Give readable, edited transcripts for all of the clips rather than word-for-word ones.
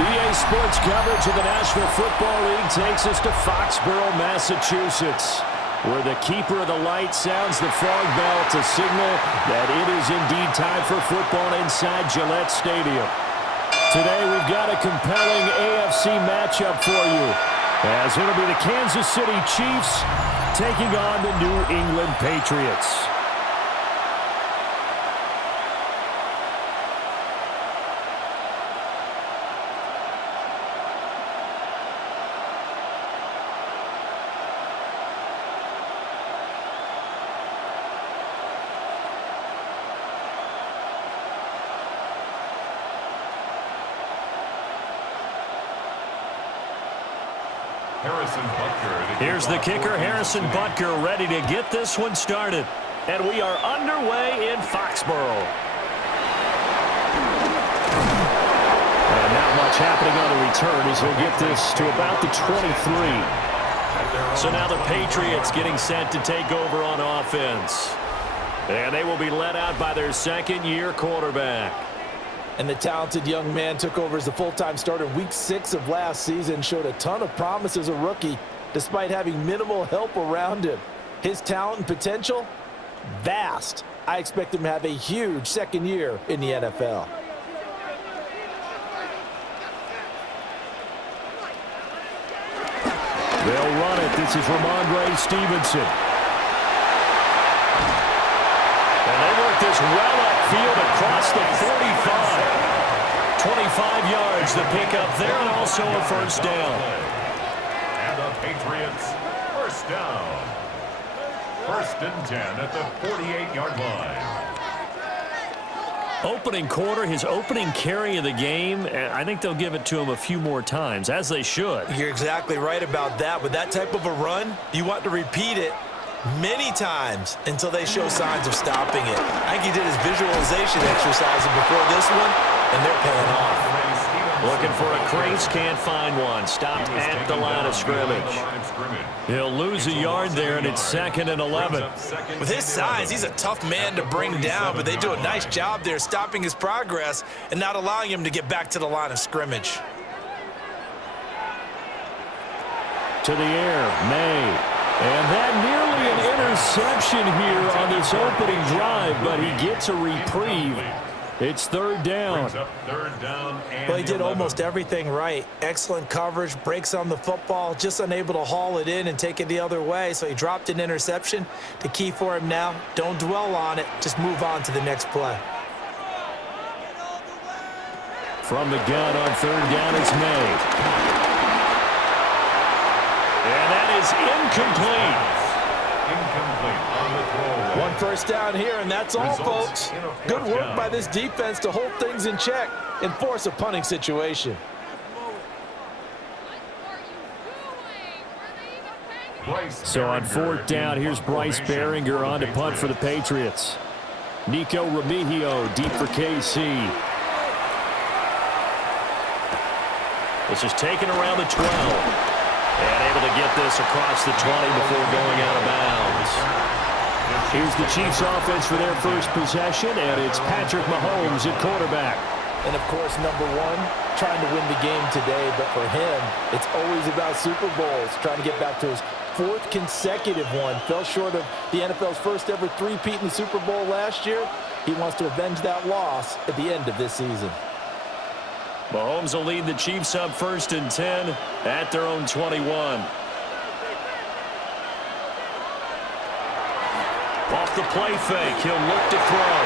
EA Sports coverage of the National Football League takes us to Foxborough, Massachusetts, where the keeper of the light sounds the frog bell to signal that it is indeed time for football inside Gillette Stadium. Today we've got a compelling AFC matchup for you, as it'll be the Kansas City Chiefs taking on the New England Patriots. Here's the kicker, Harrison Butker, ready to get this one started. And we are underway in Foxborough. And not much happening on the return as he'll get this to about the 23. So now the Patriots getting set to take over on offense. And they will be led out by their second-year quarterback. And the talented young man took over as the full-time starter week 6 of last season, showed a ton of promise as a rookie, despite having minimal help around him. His talent and potential, vast. I expect him to have a huge second year in the NFL. They'll run it. This is Ramondre Stevenson. And they work this well upfield across the 45. 25 yards the pickup there, and also a first down. And the Patriots, first down. 1st and 10 at the 48-yard line. Opening quarter, his opening carry of the game, I think they'll give it to him a few more times, as they should. You're exactly right about that. With that type of a run, you want to repeat it many times until they show signs of stopping it. I think he did his visualization exercises before this one, and they're paying off. Looking for a crease, can't find one. Stopped at the line of scrimmage. He'll lose a yard there, and it's 2nd and 11. With his size, he's a tough man to bring down, but they do a nice job there stopping his progress and not allowing him to get back to the line of scrimmage. To the air, May. And that nearly an interception here on this opening drive, but he gets a reprieve. It's 3rd down. Well, he did almost everything right. Excellent coverage, breaks on the football, just unable to haul it in and take it the other way, so he dropped an interception. The key for him now, don't dwell on it, just move on to the next play. From the gun on 3rd down, it's May. And that is incomplete. One first down here, and that's all, folks. Good work by this defense to hold things in check and force a punting situation. So on 4th down, here's Bryce Behringer on to punt for the Patriots. Nico Remigio deep for KC. This is taken around the 12. And able to get this across the 20 before going out of bounds. Here's the Chiefs offense for their first possession, and it's Patrick Mahomes at quarterback. And, of course, number one, trying to win the game today. But for him, it's always about Super Bowls, trying to get back to his 4th consecutive one. Fell short of the NFL's first ever three-peat in the Super Bowl last year. He wants to avenge that loss at the end of this season. Mahomes will lead the Chiefs up 1st and 10 at their own 21. Off the play fake, he'll look to throw.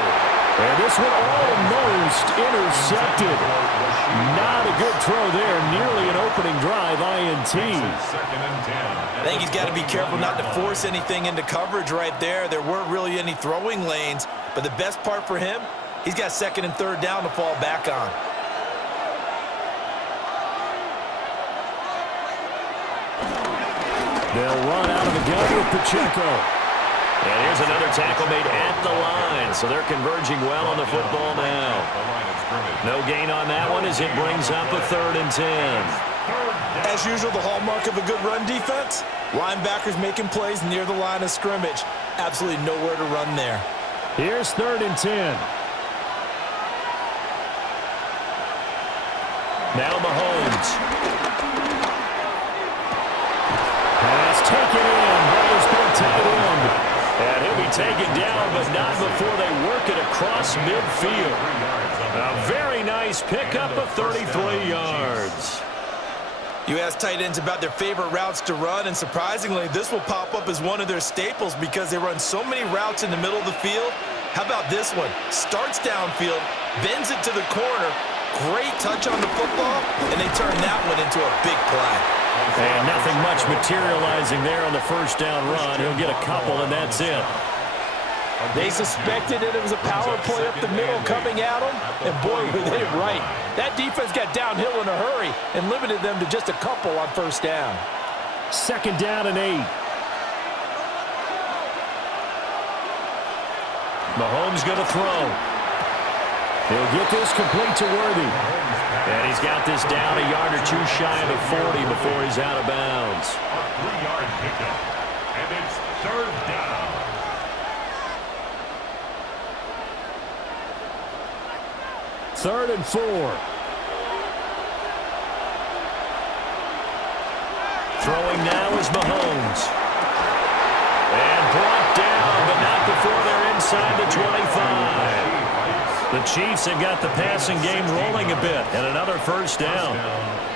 And this one almost intercepted. Not a good throw there. Nearly an opening drive, INT. I think he's got to be careful not to force anything into coverage right there. There weren't really any throwing lanes. But the best part for him, he's got 2nd and 3rd down to fall back on. They'll run out of the gun with Pacheco. And here's another tackle made at the line. So they're converging well on the football now. No gain on that one as it brings up a 3rd and 10. As usual, the hallmark of a good run defense, linebackers making plays near the line of scrimmage. Absolutely nowhere to run there. Here's 3rd and 10. Now Mahomes. Pass taken in. Ball's been tight end. And he'll be taken down, but not before they work it across midfield. A very nice pickup of 33 yards. You ask tight ends about their favorite routes to run, and surprisingly, this will pop up as one of their staples because they run so many routes in the middle of the field. How about this one? Starts downfield, bends it to the corner, great touch on the football, and they turn that one into a big play. And nothing much materializing there on the first down run. He'll get a couple, and that's it. They suspected it was a power play up the middle coming at them, and boy, were they right. That defense got downhill in a hurry and limited them to just a couple on first down. Second down and 8. Mahomes going to throw. He'll get this complete to Worthy. And he's got this down a yard or two shy of the 40 before he's out of bounds. A 3-yard pickup, and it's third down. Third and 4. Throwing now is Mahomes. And brought down, but not before they're inside the 25. The Chiefs have got the passing game rolling a bit, and another first down.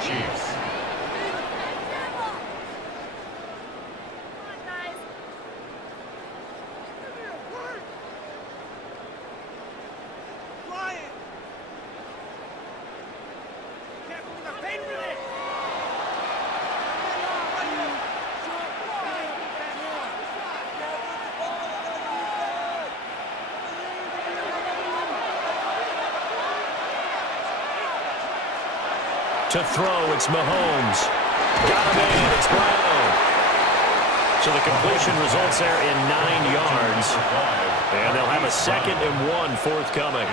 Chiefs. To throw, it's Mahomes. Got him in, it's Brown. So the completion results there in 9 yards. And they'll have a 2nd and 1 forthcoming.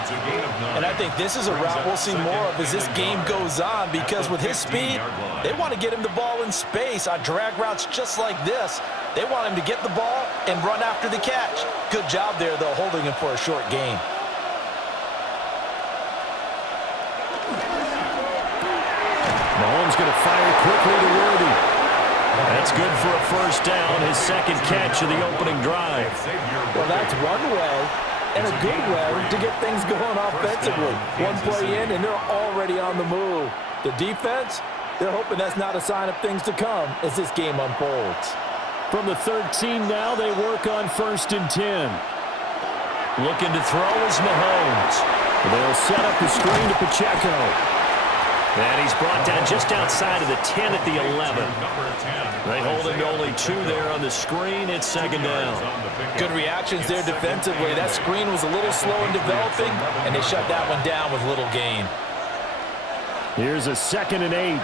And I think this is a route we'll see more of as this game goes on, because with his speed, they want to get him the ball in space on drag routes just like this. They want him to get the ball and run after the catch. Good job there, though, holding him for a short gain. Mahomes going to fire quickly to Worthy. That's good for a first down, his 2nd catch of the opening drive. Well, that's one way, and a good way to get things going offensively. One play in, and they're already on the move. The defense, they're hoping that's not a sign of things to come as this game unfolds. From the 13 now, they work on 1st and 10. Looking to throw is Mahomes. They'll set up the screen to Pacheco. And he's brought down just outside of the 10 at the 11. They hold him to only 2 there on the screen. It's 2nd down. Good reactions there defensively. That screen was a little slow in developing, and they shut that one down with little gain. Here's a 2nd and 8.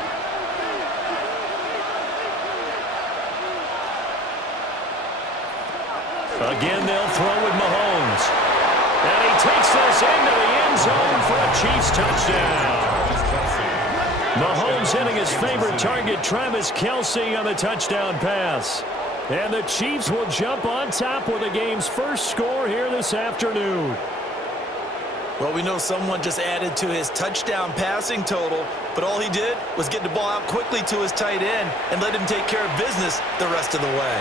Again, they'll throw with Mahomes. And he takes this into the end zone for a Chiefs touchdown. Mahomes hitting his favorite target, Travis Kelce, on the touchdown pass. And the Chiefs will jump on top with the game's first score here this afternoon. Well, we know someone just added to his touchdown passing total, but all he did was get the ball out quickly to his tight end and let him take care of business the rest of the way.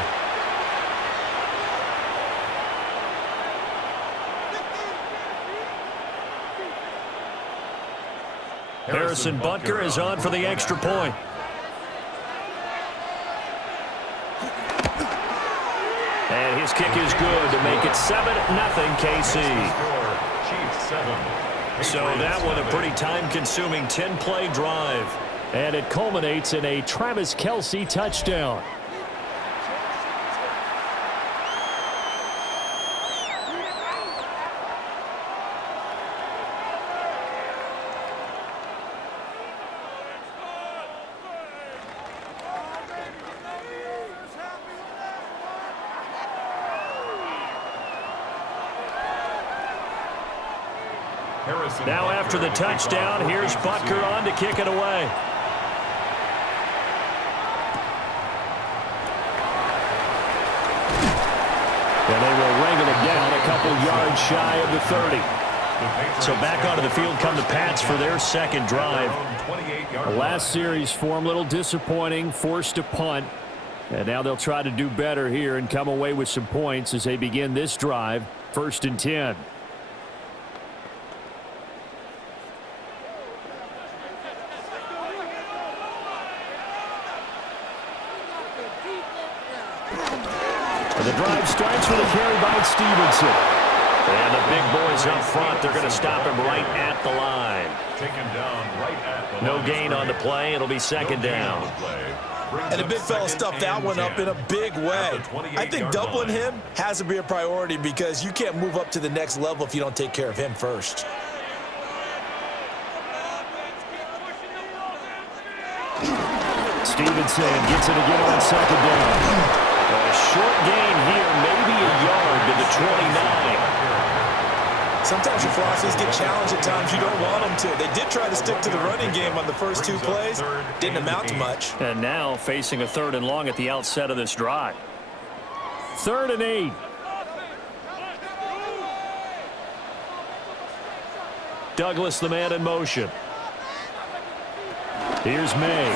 Harrison Butker is on for the extra point. And his kick is good to make it 7-0 KC. So that one a pretty time-consuming 10-play drive. And it culminates in a Travis Kelce touchdown. Now after the touchdown, here's Butker on to kick it away. And they will wrangle it down a couple yards shy of the 30. So back onto the field come the Pats for their second drive. The last series for them, a little disappointing, forced to punt. And now they'll try to do better here and come away with some points as they begin this drive, 1st and 10. The drive starts with a carry by Stevenson. And the big boys up front, they're going to stop him right at the line. No gain on the play. It'll be 2nd down. And the big fella stuffed that one up in a big way. I think doubling him has to be a priority because you can't move up to the next level if you don't take care of him first. Stevenson gets it again on 2nd down. A short gain here, maybe a yard to the 29. Sometimes your philosophies get challenged at times you don't want them to. They did try to stick to the running game on the first 2 plays. Didn't amount to much. And now facing a 3rd and long at the outset of this drive. 3rd and 8. Douglas, the man in motion. Here's May.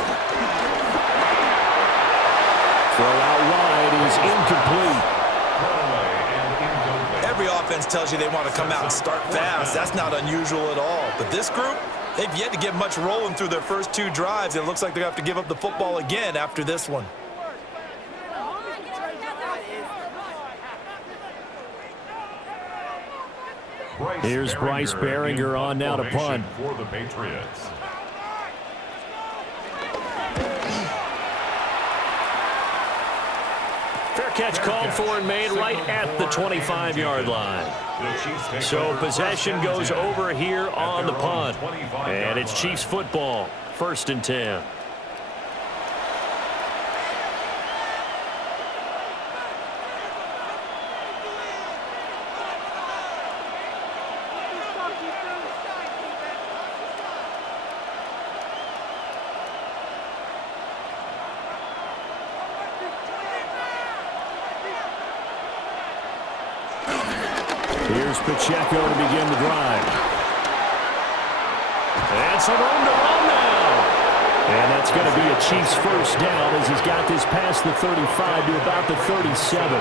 Throw out wide is incomplete. Every offense tells you they want to come out and start fast. That's not unusual at all. But this group, they've yet to get much rolling through their first 2 drives. It looks like they're going to have to give up the football again after this one. Here's Bryce Behringer on now to punt. For the Patriots. Fair catch called for and made right at the 25-yard line. So possession goes over here on the punt. And it's Chiefs football, 1st and 10. Here's Pacheco to begin the drive. And some room to run now. And that's going to be a Chiefs 1st down as he's got this past the 35 to about the 37.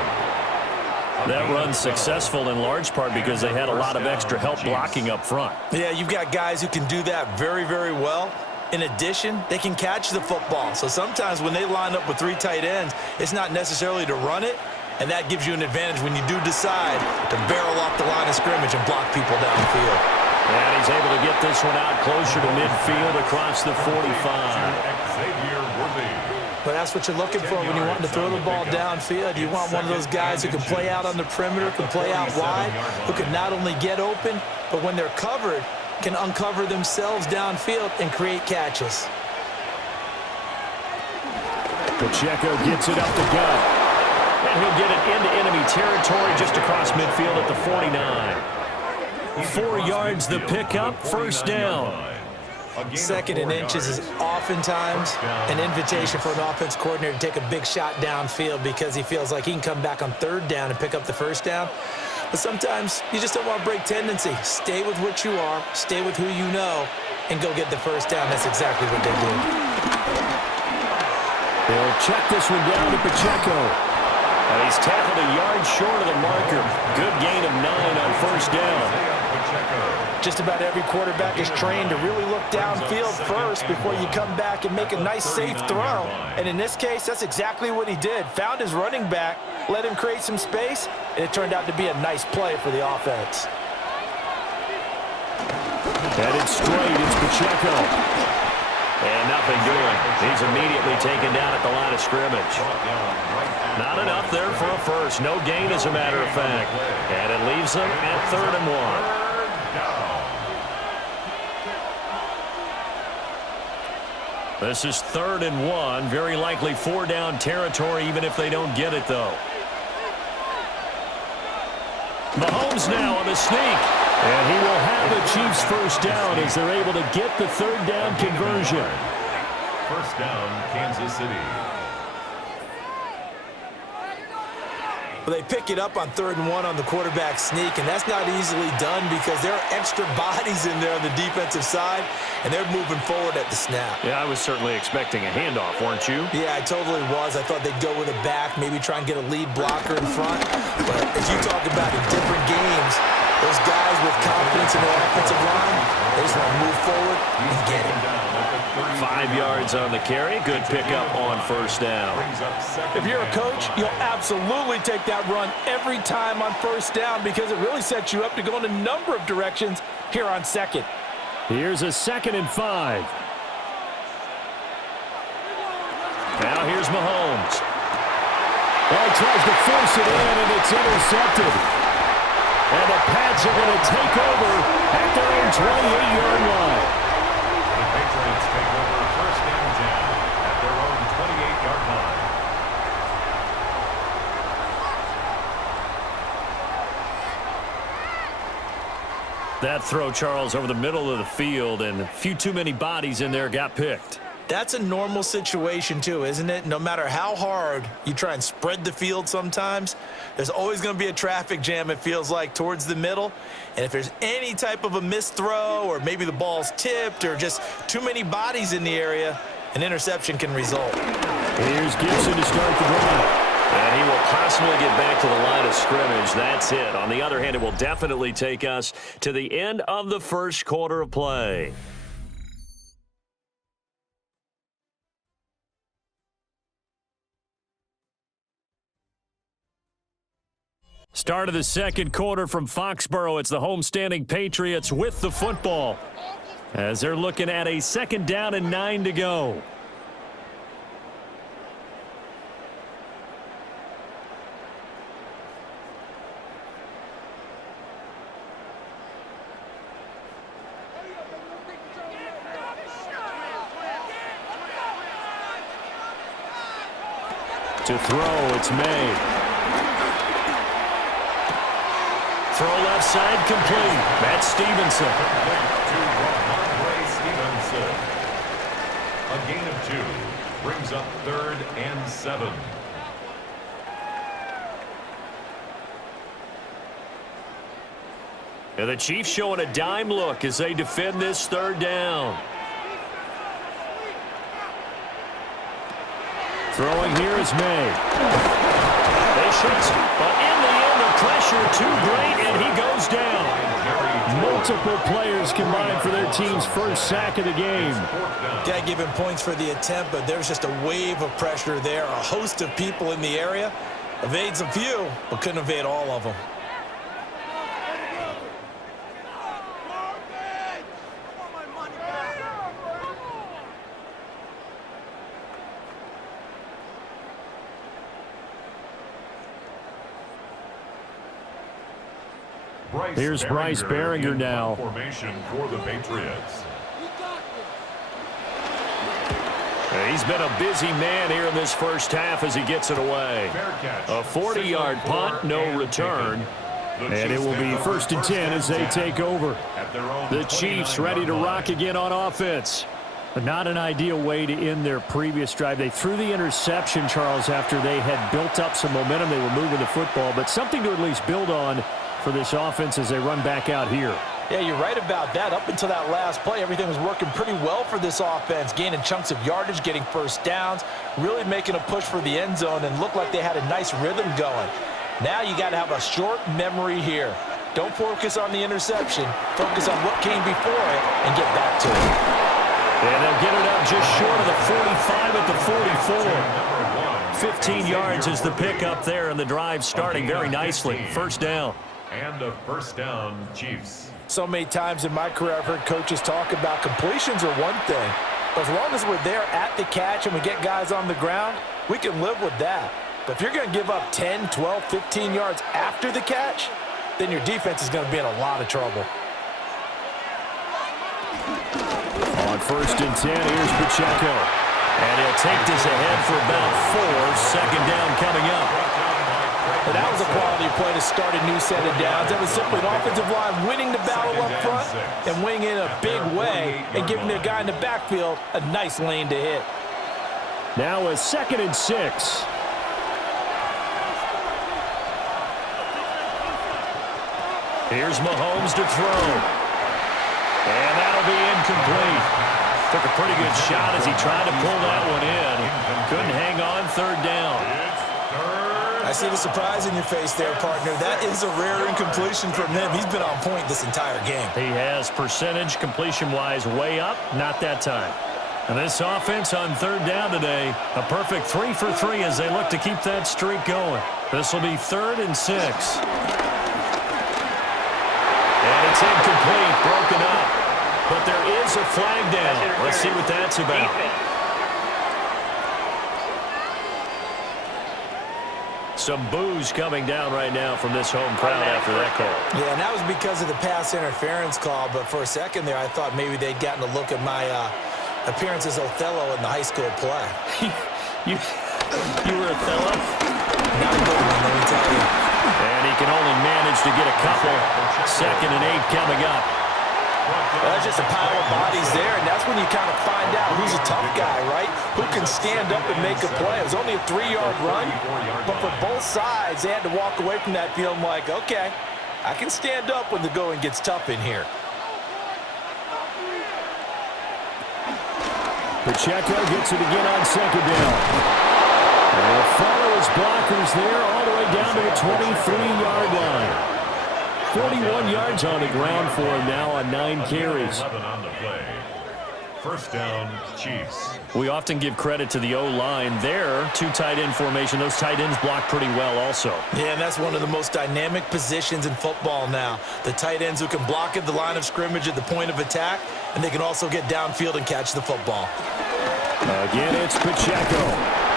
That run's successful in large part because they had a lot of extra help blocking up front. Yeah, you've got guys who can do that very, very well. In addition, they can catch the football. So sometimes when they line up with 3 tight ends, it's not necessarily to run it. And that gives you an advantage when you do decide to barrel off the line of scrimmage and block people downfield. And he's able to get this one out closer to midfield across the 45. But that's what you're looking for when you want to throw the ball downfield. You want one of those guys who can play out on the perimeter, can play out wide, who can not only get open, but when they're covered, can uncover themselves downfield and create catches. Pacheco gets it up the gut. And he'll get it into enemy territory just across midfield at the 49. 4 yards the pickup, 1st down. 2nd and inches is oftentimes an invitation for an offense coordinator to take a big shot downfield because he feels like he can come back on 3rd down and pick up the 1st down. But sometimes you just don't want to break tendency. Stay with what you are, stay with who you know, and go get the 1st down. That's exactly what they did. They'll check this one down to Pacheco. And he's tackled a yard short of the marker. Good gain of 9 on 1st down. Just about every quarterback is trained to really look downfield first before you come back and make a nice, safe throw. And in this case, that's exactly what he did. Found his running back, let him create some space, and it turned out to be a nice play for the offense. Headed straight, it's Pacheco. And nothing doing. He's immediately taken down at the line of scrimmage. Not enough there for a 1st. No gain, as a matter of fact. And it leaves them at 3rd and 1. This is 3rd and 1. Very likely 4-down territory, even if they don't get it, though. Mahomes now on the sneak. And he will have the Chiefs 1st down as they're able to get the 3rd down conversion. 1st down, Kansas City. Well, they pick it up on 3rd and 1 on the quarterback sneak, and that's not easily done because there are extra bodies in there on the defensive side, and they're moving forward at the snap. Yeah, I was certainly expecting a handoff, weren't you? Yeah, I totally was. I thought they'd go with a back, maybe try and get a lead blocker in front. But as you talk about in different games, those guys with confidence in their offensive line, they just want to move forward and get it. 5 yards on the carry. Good pickup on 1st down. If you're a coach, you'll absolutely take that run every time on 1st down because it really sets you up to go in a number of directions here on 2nd. Here's a 2nd and 5. Now here's Mahomes. Well, he tries to force it in, and it's intercepted. And the Pats are going to take over at their own 28-yard line. The Patriots take over 1st and 10 at their own 28-yard line. That throw, Charles, over the middle of the field, and a few too many bodies in there got picked. That's a normal situation too, isn't it? No matter how hard you try and spread the field sometimes, there's always going to be a traffic jam, it feels like, towards the middle. And if there's any type of a missed throw or maybe the ball's tipped or just too many bodies in the area, an interception can result. Here's Gibson to start the drive. And he will possibly get back to the line of scrimmage. That's it. On the other hand, it will definitely take us to the end of the 1st quarter of play. Start of the 2nd quarter from Foxborough. It's the homestanding Patriots with the football as they're looking at a 2nd down and 9 to go. To throw, it's made. Throw left side complete. That's Stevenson. A gain of 2 brings up 3rd and 7. And the Chiefs showing a dime look as they defend this 3rd down. Throwing here is May. They shoot, but in the end, the pressure too great, and he goes down. Multiple players combined for their team's 1st sack of the game. Got to give him points for the attempt, but there's just a wave of pressure there. A host of people in the area. Evades a few, but couldn't evade all of them. Here's Bryce Behringer now. Formation for the Patriots. He's been a busy man here in this 1st half as he gets it away. A 40-yard punt, no return. And it will be 1st and 10 as they take over. The Chiefs ready to rock again on offense. But not an ideal way to end their previous drive. They threw the interception, Charles, after they had built up some momentum. They were moving the football, but something to at least build on for this offense as they run back out here. Yeah, you're right about that. Up until that last play, everything was working pretty well for this offense, gaining chunks of yardage, getting 1st downs, really making a push for the end zone, and looked like they had a nice rhythm going. Now you got to have a short memory here. Don't focus on the interception. Focus on what came before it and get back to it. And they'll get it up just short of the 45 at the 44. 15 yards is the pickup there, and the drive starting very nicely. 1st down. And a 1st down, Chiefs. So many times in my career I've heard coaches talk about completions are one thing. But as long as we're there at the catch and we get guys on the ground, we can live with that. But if you're going to give up 10, 12, 15 yards after the catch, then your defense is going to be in a lot of trouble. On 1st and 10, here's Pacheco. And he'll take this ahead for about 4. 2nd down coming up. But that was a quality play to start a new set of downs. That was simply an offensive line winning the battle up front and winning in a big way and giving the guy in the backfield a nice lane to hit. Now a 2nd and 6. Here's Mahomes to throw. And that'll be incomplete. Took a pretty good shot as he tried to pull that one in. Couldn't hang on third down. I see the surprise in your face there, partner. That is a rare incompletion from him. He's been on point this entire game. He has percentage completion-wise way up, not that time. And this offense on third down today, a perfect 3 for 3 as they look to keep that streak going. This will be 3rd and 6. And it's incomplete, broken up. But there is a flag down. Let's see what that's about. Some boos coming down right now from this home crowd after that call. Yeah, and that was because of the pass interference call. But for a second there, I thought maybe they'd gotten a look at my appearance as Othello in the high school play. you were Othello? Not a good one, let me tell you. And he can only manage to get a couple. 2nd and 8 coming up. Well, that's just a pile of bodies there, and that's when you kind of find out who's a tough guy, right? Who can stand up and make a play. It was only a 3-yard run, but for both sides, they had to walk away from that feeling like, okay, I can stand up when the going gets tough in here. Pacheco gets it again on 2nd down. And he'll follow his blockers there all the way down to the 23-yard line. 41 yards on the ground for him now on 9 carries. 11 on the play. 1st down, Chiefs. We often give credit to the O-line there. 2 tight end formation. Those tight ends block pretty well also. Yeah, and that's one of the most dynamic positions in football now. The tight ends who can block at the line of scrimmage at the point of attack, and they can also get downfield and catch the football. Again, it's Pacheco.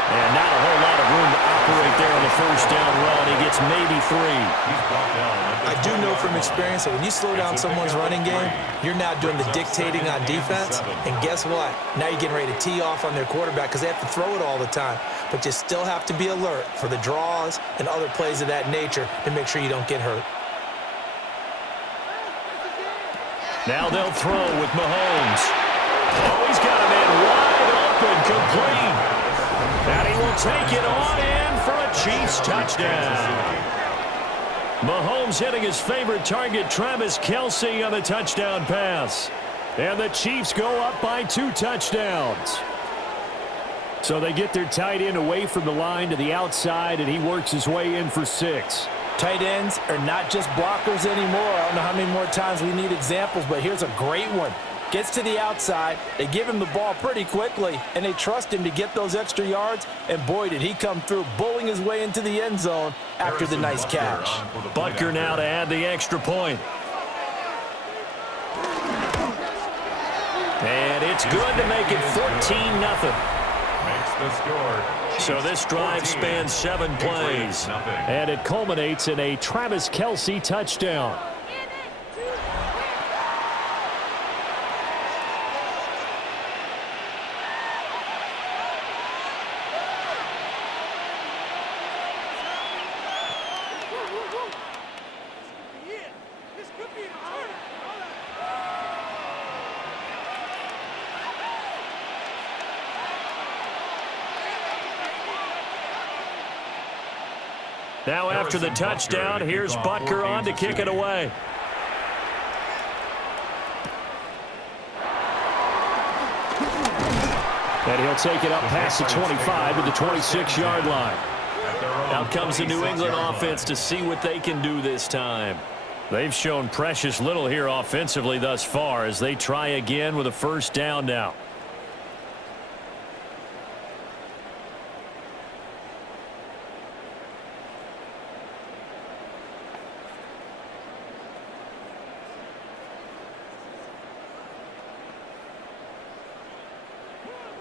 And not a whole lot of room to operate there on the 1st down run. He gets maybe 3. I do know from experience that when you slow down someone's running game, you're now doing the dictating on defense. And guess what? Now you're getting ready to tee off on their quarterback because they have to throw it all the time. But you still have to be alert for the draws and other plays of that nature to make sure you don't get hurt. Now they'll throw with Mahomes. Oh, he's got a man wide open, complete. And he will take it on in for a Chiefs touchdown. Mahomes hitting his favorite target, Travis Kelce, on the touchdown pass. And the Chiefs go up by 2 touchdowns. So they get their tight end away from the line to the outside, and he works his way in for 6. Tight ends are not just blockers anymore. I don't know how many more times we need examples, but here's a great one. Gets to the outside, they give him the ball pretty quickly, and they trust him to get those extra yards, and boy, did he come through, bowling his way into the end zone after the nice catch. Butker now to add the extra point. And it's good to make it 14-0. Makes the score. So this drive spans 7 plays, and it culminates in a Travis Kelce touchdown. Now after the touchdown, here's Butker on to kick it away. And he'll take it up past the 25 to the 26-yard line. Out comes the New England offense to see what they can do this time. They've shown precious little here offensively thus far as they try again with a 1st down now.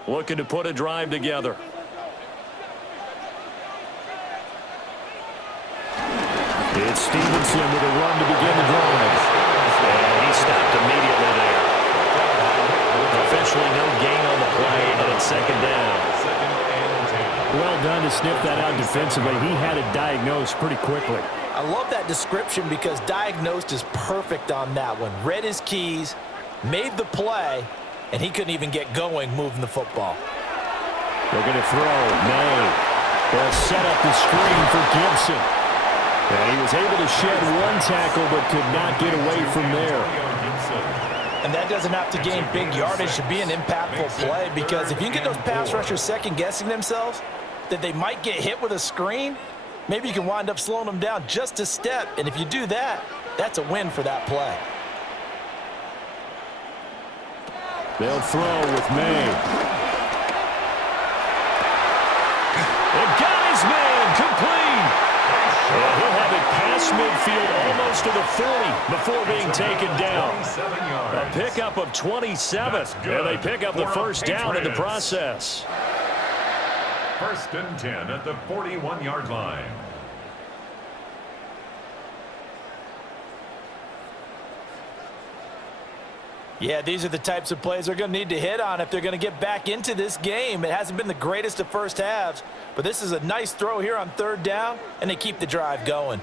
Looking to put a drive together. It's Stevenson with a run to begin the drive. And he stopped immediately there. Officially no gain on the play, and it's 2nd down. Well done to sniff that out defensively. He had it diagnosed pretty quickly. I love that description because diagnosed is perfect on that one. Read his keys, made the play, and he couldn't even get going moving the football. They're going to throw. May. They'll set up the screen for Gibson. And he was able to shed one tackle but could not get away from there. And that doesn't have to gain big yardage to be an impactful play, because if you can get those pass rushers second-guessing themselves that they might get hit with a screen, maybe you can wind up slowing them down just a step. And if you do that, that's a win for that play. They'll throw with May. And got his man complete. And he'll have it past midfield almost to the 40 before being taken down. A pickup of 27, and they pick up the first down in the process. 1st and 10 at the 41-yard line. Yeah, these are the types of plays they're going to need to hit on if they're going to get back into this game. It hasn't been the greatest of first halves, but this is a nice throw here on 3rd down, and they keep the drive going.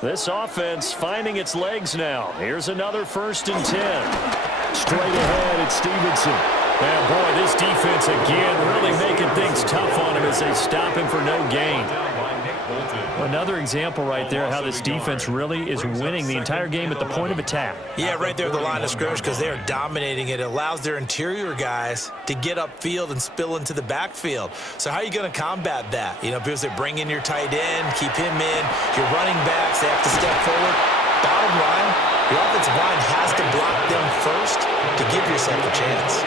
This offense finding its legs now. Here's another 1st and 10. Straight ahead, it's Stevenson. And boy, this defense again really making things tough on him as they stop him for no gain. Another example right there how this defense really is winning the entire game at the point of attack. Yeah, right there at the line of scrimmage, because they are dominating it. It allows their interior guys to get upfield and spill into the backfield. So how are you going to combat that? You know, because they bring in your tight end, keep him in, your running backs, they have to step forward. Bottom line, your offensive line has to block them first to give yourself a chance.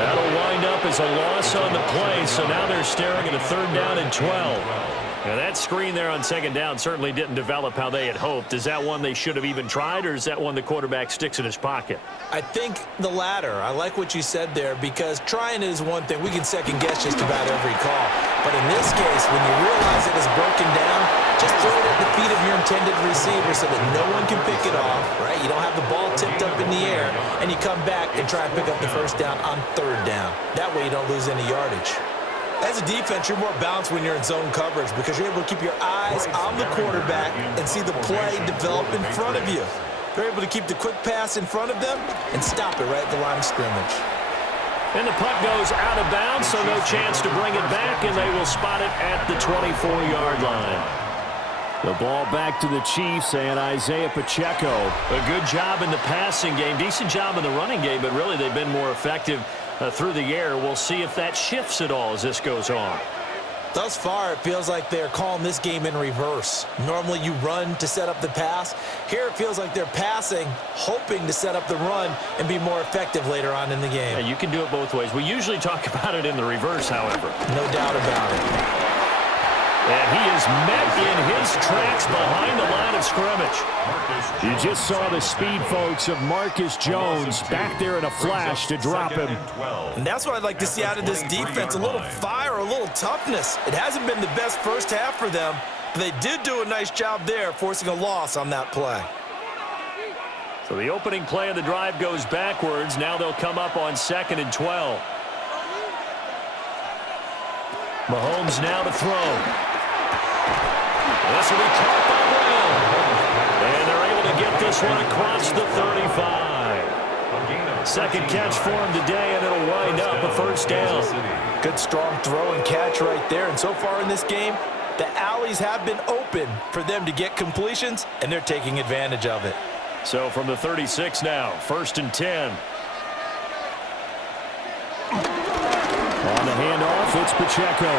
That'll wind up as a loss on the play, so now they're staring at a 3rd down and 12. Now that screen there on 2nd down certainly didn't develop how they had hoped. Is that one they should have even tried, or is that one the quarterback sticks in his pocket? I think the latter. I like what you said there, because trying is one thing. We can second-guess just about every call. But in this case, when you realize it is broken down, just throw it at the feet of your intended receiver so that no one can pick it off, right? You don't have the ball tipped up in the air, and you come back and try and pick up the 1st down on 3rd down. That way you don't lose any yardage. As a defense, you're more balanced when you're in zone coverage because you're able to keep your eyes on the quarterback and see the play develop in front of you. They're able to keep the quick pass in front of them and stop it right at the line of scrimmage. And the punt goes out of bounds, so no chance to bring it back, and they will spot it at the 24-yard line. The ball back to the Chiefs and Isaiah Pacheco. A good job in the passing game, decent job in the running game, but really they've been more effective through the air. We'll see if that shifts at all as this goes on. Thus far, it feels like they're calling this game in reverse. Normally you run to set up the pass. Here it feels like they're passing, hoping to set up the run and be more effective later on in the game. Yeah, you can do it both ways. We usually talk about it in the reverse, however. No doubt about it. And he is met in his tracks behind the line of scrimmage. You just saw the speed, folks, of Marcus Jones back there in a flash to drop him. And that's what I'd like to see out of this defense, a little fire, a little toughness. It hasn't been the best first half for them, but they did do a nice job there, forcing a loss on that play. So the opening play of the drive goes backwards. Now they'll come up on 2nd and 12. Mahomes now to throw. This will be caught by Brown. And they're able to get this one across the 35. Second catch for him today, and it'll wind up a 1st down. Good strong throw and catch right there. And so far in this game, the alleys have been open for them to get completions, and they're taking advantage of it. So from the 36 now, 1st and 10. On the handoff, it's Pacheco.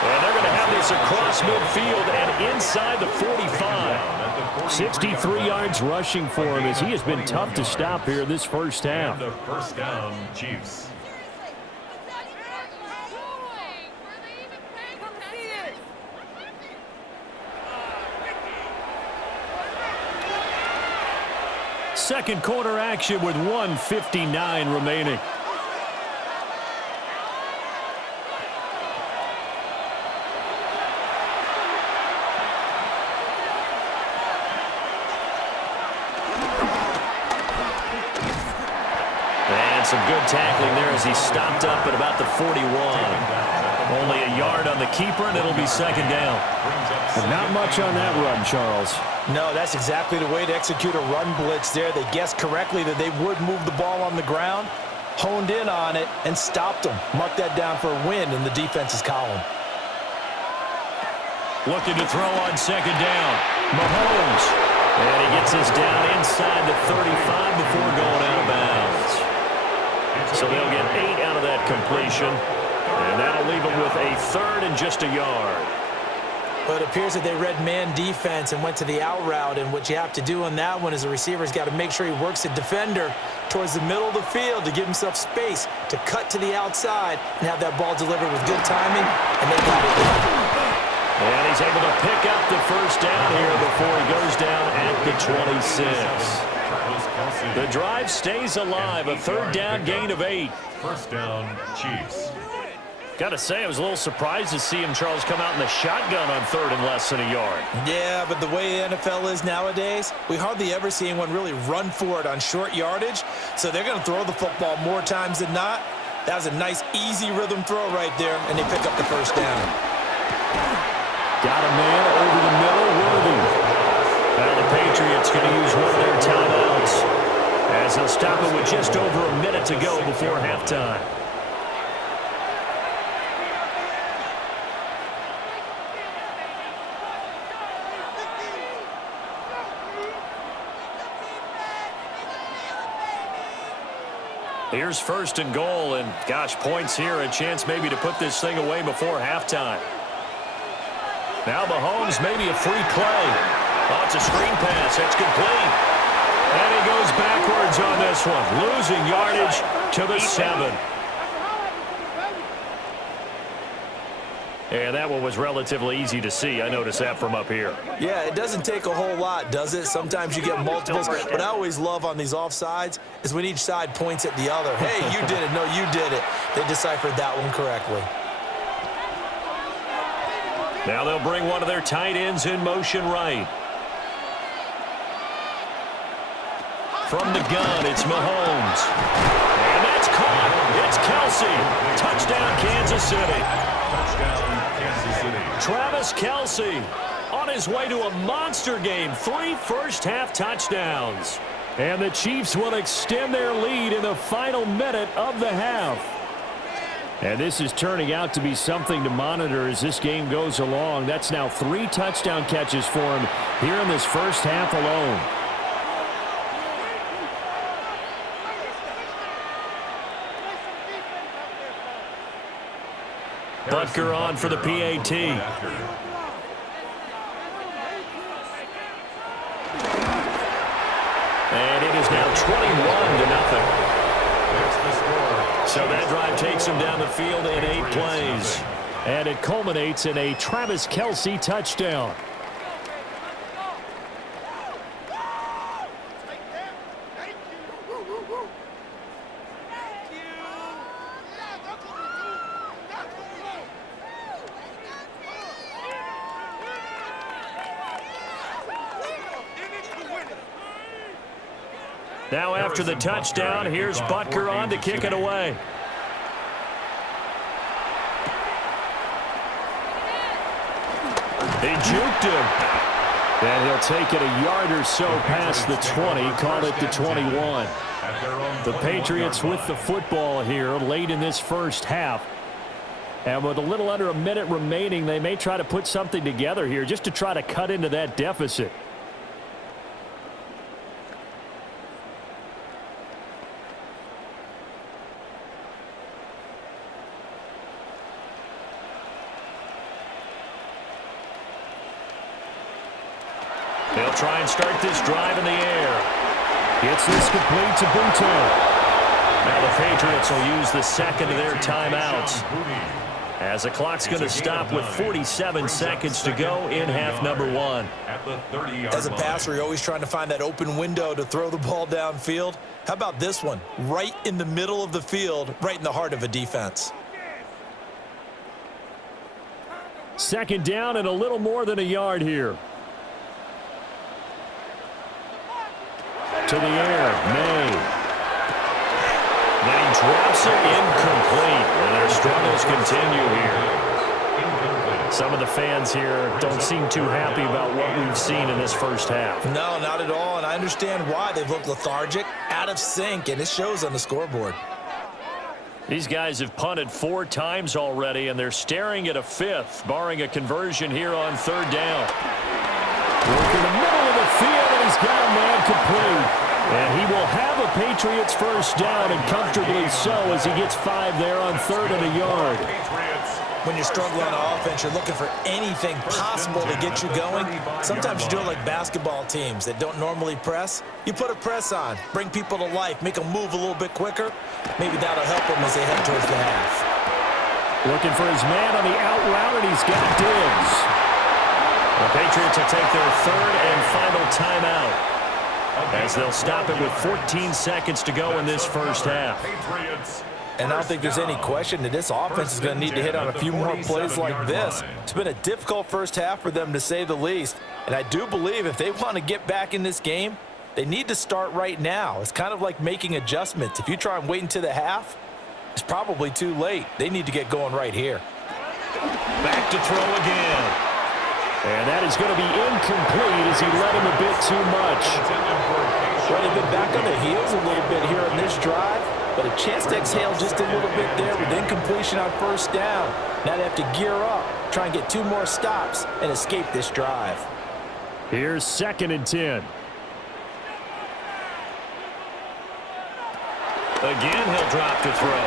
And they're going to have this across midfield and inside the 45. 63 yards rushing for him as he has been tough to stop here this first half. The 1st down, Chiefs. Second quarter action with 1:59 remaining. Some good tackling there as he stopped up at about the 41. Only a yard on the keeper, and it'll be 2nd down. Not much on that run, Charles. No, that's exactly the way to execute a run blitz there. They guessed correctly that they would move the ball on the ground, honed in on it, and stopped them. Mark that down for a win in the defense's column. Looking to throw on second down. Mahomes. And he gets us down inside the 35 before going out of bounds. So they'll get 8 out of that completion. And that'll leave them with a third and just a yard. But it appears that they read man defense and went to the out route. And what you have to do on that one is the receiver's got to make sure he works the defender towards the middle of the field to give himself space to cut to the outside and have that ball delivered with good timing. And they got it done. And he's able to pick up the first down here before he goes down at the 26. The drive stays alive. A third down gain of 8. First down, Chiefs. Got to say, I was a little surprised to see him, Charles, come out in the shotgun on third and less than a yard. Yeah, but the way the NFL is nowadays, we hardly ever see anyone really run for it on short yardage. So they're going to throw the football more times than not. That was a nice, easy rhythm throw right there, and they pick up the first down. Got a man over the middle, Worthy. Now the Patriots going to use one of their timeouts as they'll stop it with just over a minute to go before halftime. Here's first and goal, and gosh, points here, a chance maybe to put this thing away before halftime. Now Mahomes, maybe a free play. Oh, it's a screen pass. That's complete. And he goes backwards on this one, losing yardage to the 7. And that one was relatively easy to see. I noticed that from up here. Yeah, it doesn't take a whole lot, does it? Sometimes you get multiples. What I always love on these offsides is when each side points at the other. Hey, you did it. No, you did it. They deciphered that one correctly. Now they'll bring one of their tight ends in motion right. From the gun, it's Mahomes. And that's caught. It's Kelsey. Touchdown, Kansas City. Touchdown, Kansas City. Travis Kelsey on his way to a monster game. 3 first-half touchdowns. And the Chiefs will extend their lead in the final minute of the half. And this is turning out to be something to monitor as this game goes along. That's now 3 touchdown catches for him here in this first half alone. Butker on for the PAT. And it is now 21-0. So that drive takes him down the field in 8 plays. And it culminates in a Travis Kelsey touchdown. Now after the touchdown, here's Butker on to kick it away. He juked him. And he'll take it a yard or so past the 20, call it the 21. The Patriots with the football here late in this first half. And with a little under a minute remaining, they may try to put something together here just to try to cut into that deficit. They'll try and start this drive in the air. Gets this complete to Buto. Now the Patriots will use the second of their timeouts, as the clock's going to stop with 47 seconds to go in half number 1. As a passer, you're always trying to find that open window to throw the ball downfield. How about this one? Right in the middle of the field, right in the heart of a defense. Second down and a little more than a yard here. To the air, May. Then he drops it incomplete. And their struggles continue here. Some of the fans here don't seem too happy about what we've seen in this first half. No, not at all, and I understand why. They've looked lethargic, out of sync, and it shows on the scoreboard. These guys have punted 4 times already, and they're staring at a 5th, barring a conversion here on 3rd down. Work in the middle of the field, and he's got a man complete. And he will have a Patriots first down, and comfortably so, as he gets 5 there on 3rd and a yard. When you're struggling on offense, you're looking for anything possible to get you going. Sometimes you do it like basketball teams that don't normally press. You put a press on, bring people to life, make them move a little bit quicker. Maybe that'll help them as they head towards the half. Looking for his man on the out route, and he's got Diggs. The Patriots will take their 3rd and final timeout, as they'll stop it with 14 seconds to go in this first half. And I don't think there's any question that this offense is going to need to hit on a few more plays like this. It's been a difficult first half for them, to say the least. And I do believe if they want to get back in this game, they need to start right now. It's kind of like making adjustments. If you try and wait until the half, it's probably too late. They need to get going right here. Back to throw again. And that is going to be incomplete as he led him a bit too much. Well, they've been back on their heels a little bit here on this drive, but a chance to exhale just a little bit there with incompletion on 1st down. Now they have to gear up, try and get 2 more stops, and escape this drive. Here's 2nd and 10. Again, he'll drop to throw.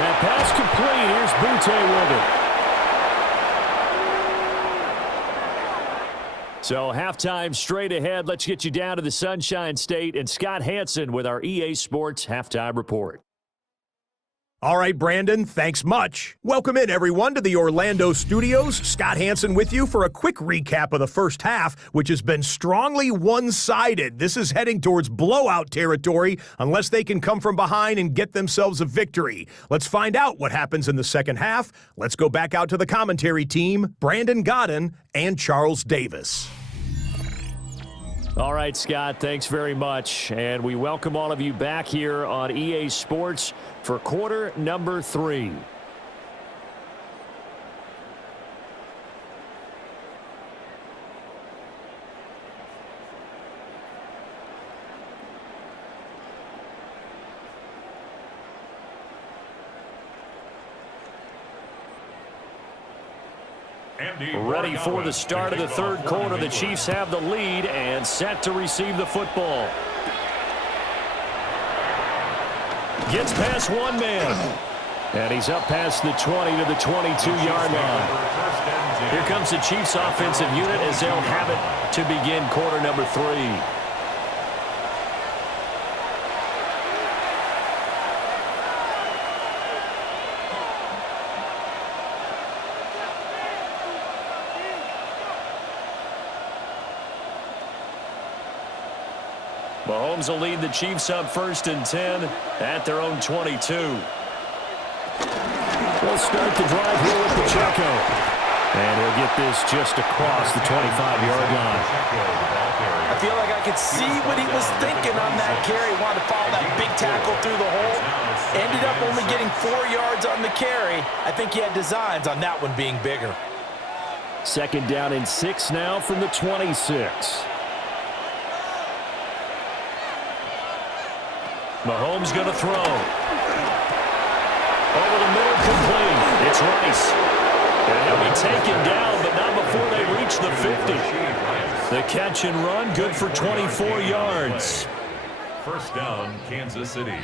That pass complete. Here's Butte with it. So halftime straight ahead. Let's get you down to the Sunshine State and Scott Hansen with our EA Sports Halftime Report. All right, Brandon, thanks much. Welcome in, everyone, to the Orlando studios. Scott Hansen with you for a quick recap of the first half, which has been strongly one-sided. This is heading towards blowout territory unless they can come from behind and get themselves a victory. Let's find out what happens in the second half. Let's go back out to the commentary team, Brandon Godden and Charles Davis. All right, Scott, thanks very much. And we welcome all of you back here on EA Sports for quarter number 3. Ready for the start of the 3rd quarter. The Chiefs have the lead and set to receive the football. Gets past 1 man. And he's up past the 20 to the 22-yard line. Here comes the Chiefs offensive unit as they'll have it to begin quarter number 3. Mahomes will lead the Chiefs up 1st and 10 at their own 22. We'll start the drive here with Pacheco. And he'll get this just across the 25-yard line. I feel like I could see what he was thinking on that carry. Wanted to follow that big tackle through the hole. Ended up only getting 4 yards on the carry. I think he had designs on that one being bigger. 2nd down and 6 now from the 26. Mahomes going to throw. Over the middle, complete. It's Rice. And he'll be taken down, but not before they reach the 50. The catch and run, good for 24 yards. First down, Kansas City.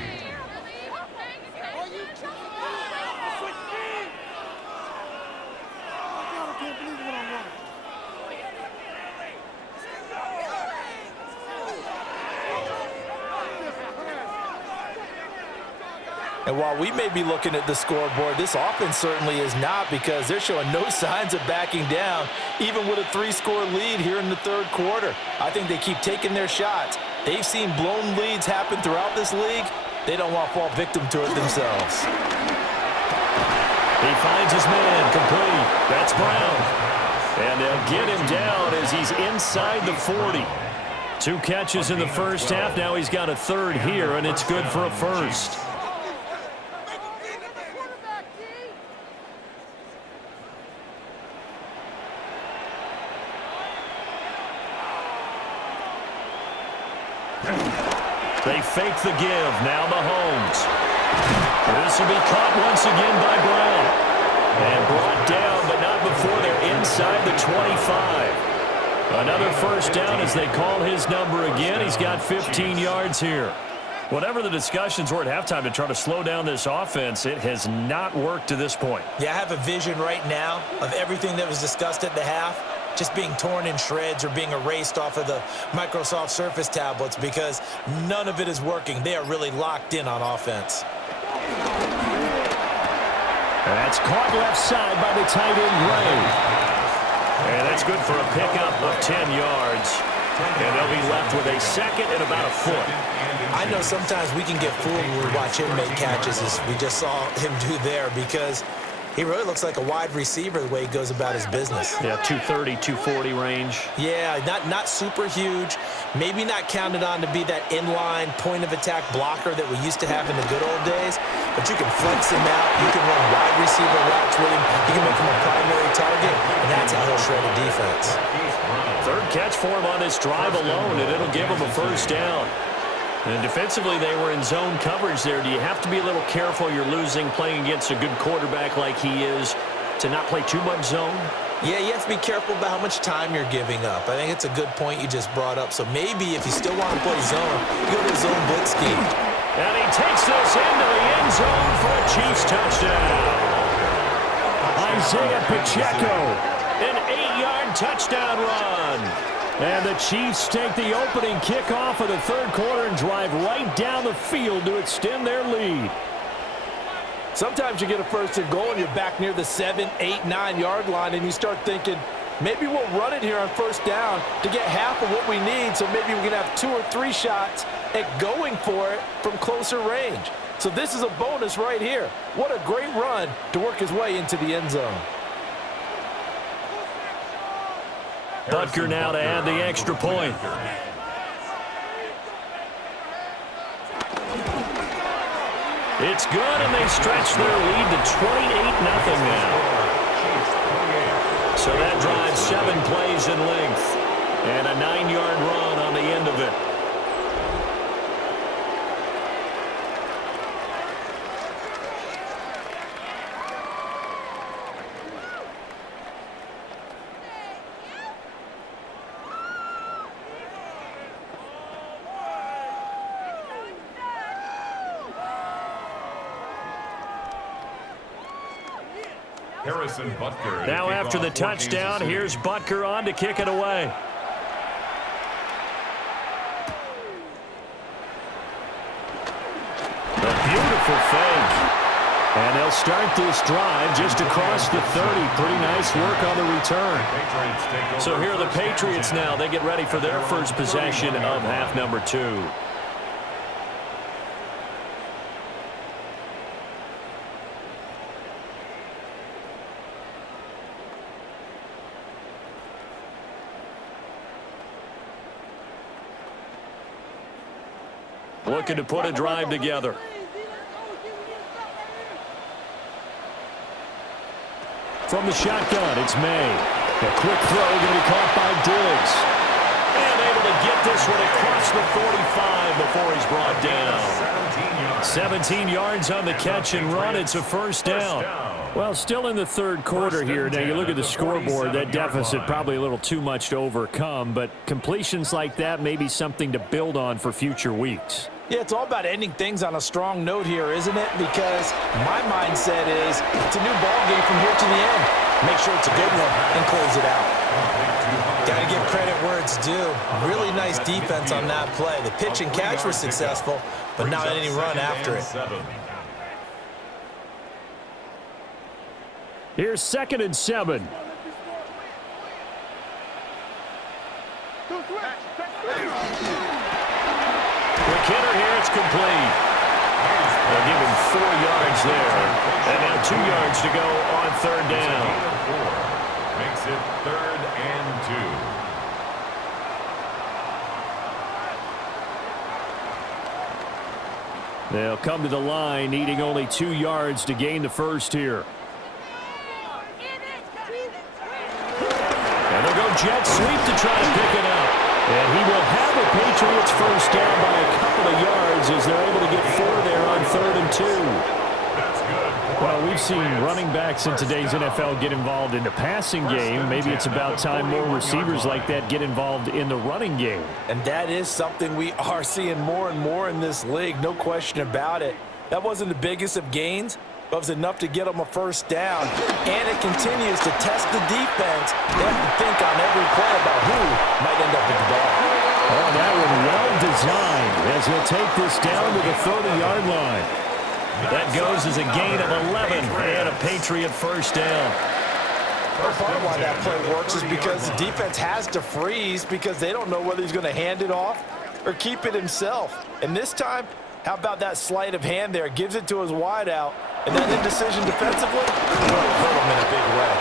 And while we may be looking at the scoreboard, this offense certainly is not, because they're showing no signs of backing down, even with a 3-score lead here in the 3rd quarter. I think they keep taking their shots. They've seen blown leads happen throughout this league. They don't want to fall victim to it themselves. He finds his man, complete. That's Brown. And they'll get him down as he's inside the 40. 2 catches in the first half. Now he's got a 3rd here, and it's good for a 1st. They fake the give. Now Mahomes. This will be caught once again by Brown. And brought down, but not before they're inside the 25. Another first down as they call his number again. He's got 15 yards here. Whatever the discussions were at halftime to try to slow down this offense, it has not worked to this point. Yeah, I have a vision right now of everything that was discussed at the half just being torn in shreds or being erased off of the Microsoft Surface tablets because none of it is working. They are really locked in on offense. That's caught left side by the tight end, Ray. And that's good for a pickup of 10 yards. And they'll be left with a second and about a foot. I know sometimes we can get fooled when we watch him make catches, as we just saw him do there, because he really looks like a wide receiver the way he goes about his business. Yeah, 230, 240 range. Yeah, not super huge. Maybe not counted on to be that inline point-of-attack blocker that we used to have in the good old days, but you can flex him out. You can run wide receiver routes with him. You can make him a primary target, and that's how he'll shred a defense. Third catch for him on this drive alone, and it'll give him a first down. And defensively, they were in zone coverage there. Do you have to be a little careful? You're losing playing against a good quarterback like he is to not play too much zone? Yeah, you have to be careful about how much time you're giving up. I think it's a good point you just brought up. So maybe if you still want to play zone, you go to zone blitz scheme. And he takes this into the end zone for a Chiefs touchdown. Isaiah Pacheco, an 8-yard touchdown run. And the Chiefs take the opening kickoff of the third quarter and drive right down the field to extend their lead. Sometimes you get a first and goal and you're back near the 7, 8, 9-yard line and you start thinking, maybe we'll run it here on first down to get half of what we need, so maybe we can have 2 or 3 shots at going for it from closer range. So this is a bonus right here. What a great run to work his way into the end zone. Butker now to add the extra point. It's good, and they stretch their lead to 28-0 now. So that drives 7 plays in length, and a 9-yard run on the end of it. Now after the touchdown, here's Butker on to kick it away. A beautiful fake. And they'll start this drive just across the 30. Pretty nice work on the return. So here are the Patriots now. They get ready for their first possession of half number 2. Looking to put a drive together. From the shotgun, it's May. A quick throw going to be caught by Diggs. And able to get this one across the 45 before he's brought down. 17 yards on the catch and run. It's a first down. Well, still in the third quarter here. Now, you look at the scoreboard, that deficit probably a little too much to overcome, but completions like that may be something to build on for future weeks. Yeah, it's all about ending things on a strong note here, isn't it? Because my mindset is it's a new ball game from here to the end. Make sure it's a good one and close it out. Got to give credit where it's due. Really nice defense on that play. The pitch and catch was successful, but not any run after it. Here's 2nd and 7. Quick hitter here, it's complete. They'll give him 4 yards there. And now 2 yards to go on third down. Makes it 3rd and 2. They'll come to the line, needing only 2 yards to gain the first here. And they'll go jet sweep to try to pick it up. And he will have the Patriots first down by a couple of yards as they're able to get 4 there on 3rd and 2. That's good. Well, we've seen running backs in today's NFL get involved in the passing game. Maybe it's about time more receivers like that get involved in the running game. And that is something we are seeing more and more in this league, no question about it. That wasn't the biggest of gains, but it was enough to get them a first down. And it continues to test the defense. They have to think on every play about who might end up with the ball. Oh, that was well designed as he'll take this down to the 30-yard line. That goes as a gain of 11 and a Patriot first down. Part of why that play works is because the defense has to freeze because they don't know whether he's going to hand it off or keep it himself. And this time, how about that sleight of hand there? Gives it to his wideout, and that indecision defensively really hurt him in a big way.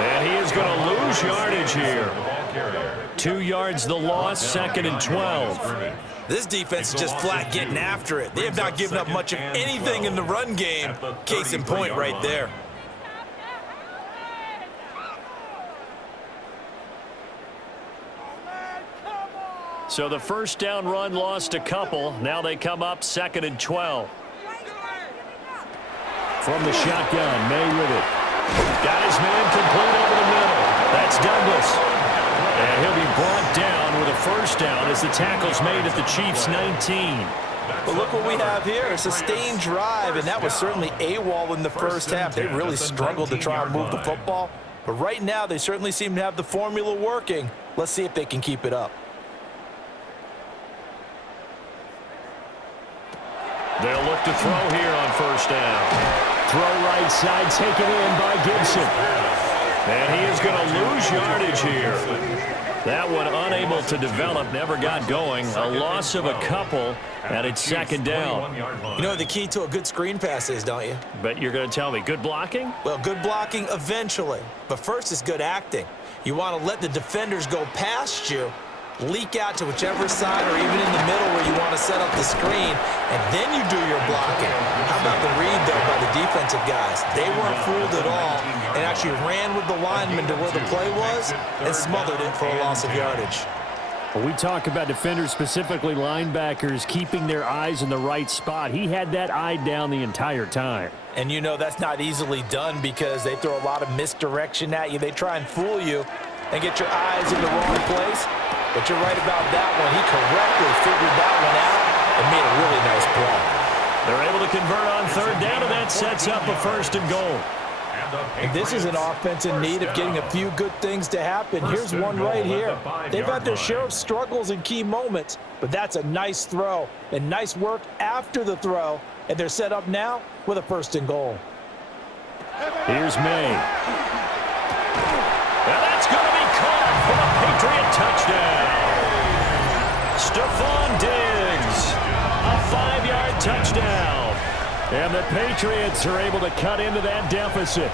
And he is going to lose yardage here. 2 yards the loss, 2nd and 12. This defense is just flat getting after it. They have not given up much of anything in the run game. Case in point right there. So the first down run lost a couple. Now they come up 2nd and 12. From the shotgun, May with it. Got his man complete over the middle. That's Douglas. And he'll be brought down with a first down as the tackle's made at the Chiefs' 19. But look what we have here, a sustained drive, and that was certainly AWOL in the first half. They really struggled to try and move the football. But right now, they certainly seem to have the formula working. Let's see if they can keep it up. They'll look to throw here on first down. Throw right side, taken in by Gibson. And he is going to lose yardage here. That one unable to develop, never got going. A loss of a couple, and it's 2nd down. You know what the key to a good screen pass is, don't you? But you're going to tell me, good blocking? Well, good blocking eventually. But first is good acting. You want to let the defenders go past you, leak out to whichever side or even in the middle where you want to set up the screen, and then you do your blocking. How about the read, though, by the defensive guys? They weren't fooled at all and actually ran with the lineman to where the play was and smothered it for a loss of yardage. Well, we talk about defenders, specifically linebackers, keeping their eyes in the right spot. He had that eye down the entire time. And you know that's not easily done because they throw a lot of misdirection at you. They try and fool you and get your eyes in the wrong place. But you're right about that one. He correctly figured that one out and made a really nice play. They're able to convert on 3rd down, and that sets up a 1st and goal. And this is an offense in need of getting a few good things to happen. Here's one right here. They've had their share of struggles in key moments, but that's a nice throw and nice work after the throw. And they're set up now with a 1st and goal. Here's May. And that's going to be caught for a Patriot touchdown. Stephon Diggs, a 5-yard touchdown. And the Patriots are able to cut into that deficit.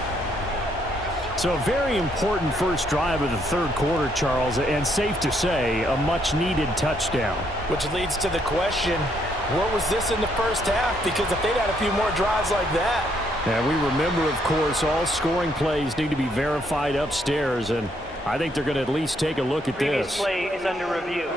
So a very important first drive of the 3rd quarter, Charles, and safe to say, a much-needed touchdown. Which leads to the question, where was this in the first half? Because if they'd had a few more drives like that. And we remember, of course, all scoring plays need to be verified upstairs, and I think they're going to at least take a look at this. Previous play is under review.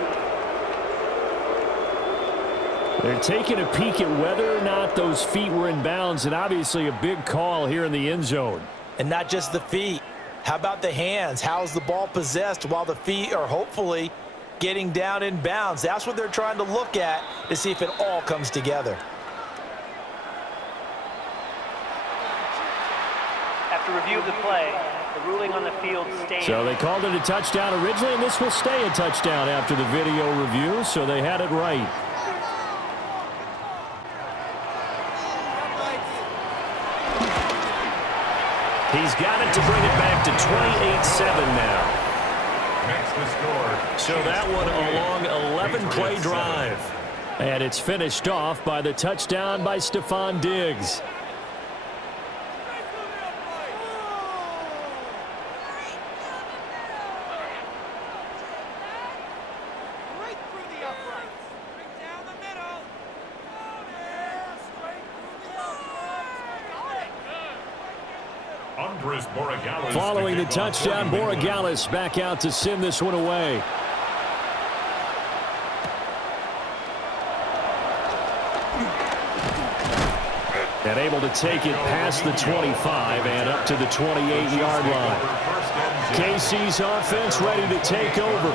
They're taking a peek at whether or not those feet were in bounds, and obviously a big call here in the end zone. And not just the feet. How about the hands? How's the ball possessed while the feet are hopefully getting down in bounds? That's what they're trying to look at to see if it all comes together. After review of the play, the ruling on the field stands. So they called it a touchdown originally, and this will stay a touchdown after the video review, so they had it right. He's got it to bring it back to 28-7 now. Makes the score. So that one a long 11-play drive. And it's finished off by the touchdown by Stephon Diggs. Following the touchdown, Borregales back out to send this one away. And able to take it past the 25 and up to the 28-yard line. KC's offense ready to take over.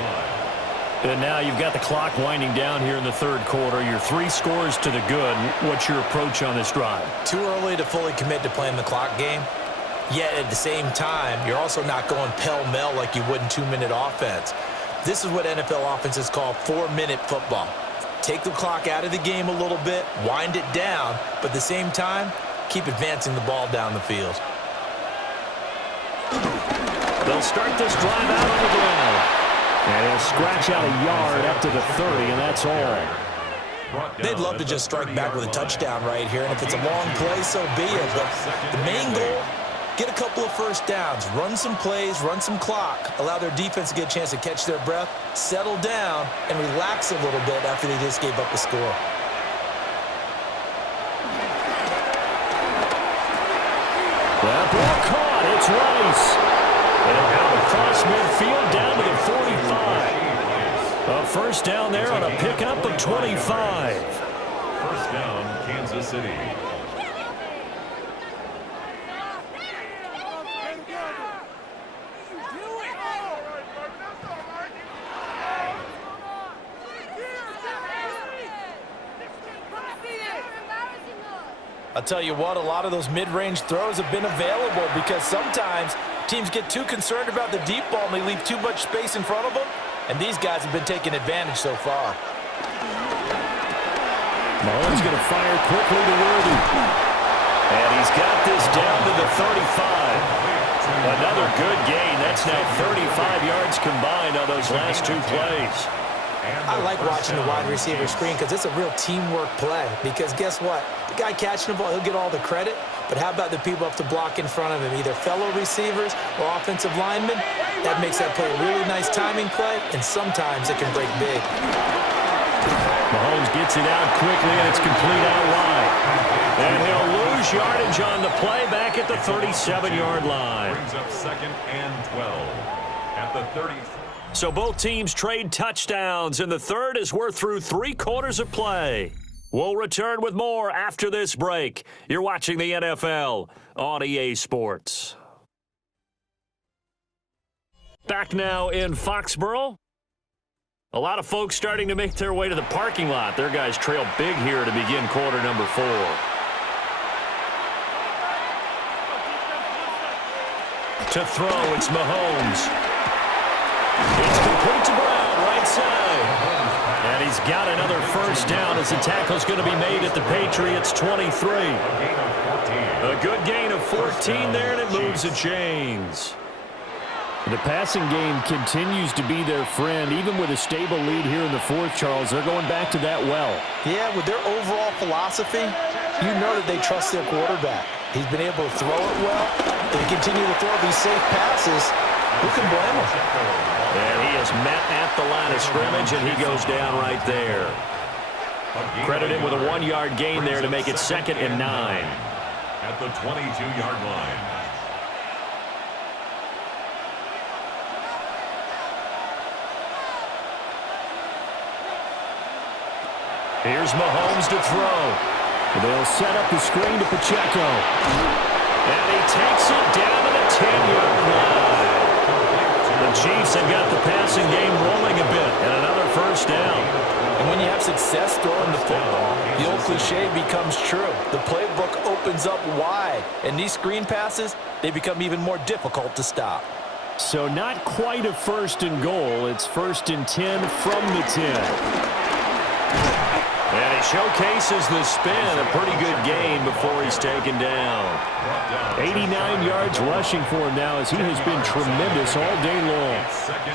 And now you've got the clock winding down here in the third quarter. Your 3 scores to the good. What's your approach on this drive? Too early to fully commit to playing the clock game. Yet at the same time, you're also not going pell-mell like you would in 2-minute offense. This is what NFL offenses call 4-minute football. Take the clock out of the game a little bit, wind it down, but at the same time, keep advancing the ball down the field. They'll start this drive out on the ground. And he'll scratch out a yard up to the 30, and that's all. They'd love to just strike back with a touchdown right here, and if it's a long play, so be it. But the main goal, get a couple of first downs, run some plays, run some clock, allow their defense to get a chance to catch their breath, settle down, and relax a little bit after they just gave up a score. That ball caught. It's Rice. And out across midfield down to the 45. A first down there on a pickup of 25. First down, Kansas City. I'll tell you what, a lot of those mid-range throws have been available because sometimes teams get too concerned about the deep ball and they leave too much space in front of them, and these guys have been taking advantage so far. Mahomes going to fire quickly to Worthy. And he's got this down to the 35. Another good gain. That's now 35 yards combined on those last 2 plays. I like watching the wide receiver screen because it's a real teamwork play. Because guess what? The guy catching the ball, he'll get all the credit. But how about the people up to block in front of him, either fellow receivers or offensive linemen? That makes that play a really nice timing play, and sometimes it can break big. Mahomes gets it out quickly, and it's complete out wide. And he'll lose yardage on the play back at the 37-yard line. Brings up 2nd and 12 at the 30. So both teams trade touchdowns in the third as we're through 3 quarters of play. We'll return with more after this break. You're watching the NFL on EA Sports. Back now in Foxborough. A lot of folks starting to make their way to the parking lot. Their guys trail big here to begin quarter number 4. To throw, it's Mahomes. It's complete to Brown, right side. And he's got another first down as the tackle's going to be made at the Patriots' 23. A good gain of 14 there, and it moves the chains. The passing game continues to be their friend. Even with a stable lead here in the fourth, Charles, they're going back to that well. Yeah, with their overall philosophy, you know that they trust their quarterback. He's been able to throw it well. They continue to throw these safe passes. Who can blame him? And he is met at the line of scrimmage, and he goes down right there. Credit him with a 1-yard gain there to make it 2nd and 9. At the 22-yard line. Here's Mahomes to throw. They'll set up the screen to Pacheco. And he takes it down to the 10-yard line. The Chiefs have got the passing game rolling a bit, and another first down. And when you have success throwing the football, the old cliche becomes true. The playbook opens up wide, and these screen passes, they become even more difficult to stop. So not quite a 1st and goal. It's 1st and 10 from the 10. And he showcases the spin, a pretty good gain before he's taken down. 89 yards rushing for him now as he has been tremendous all day long.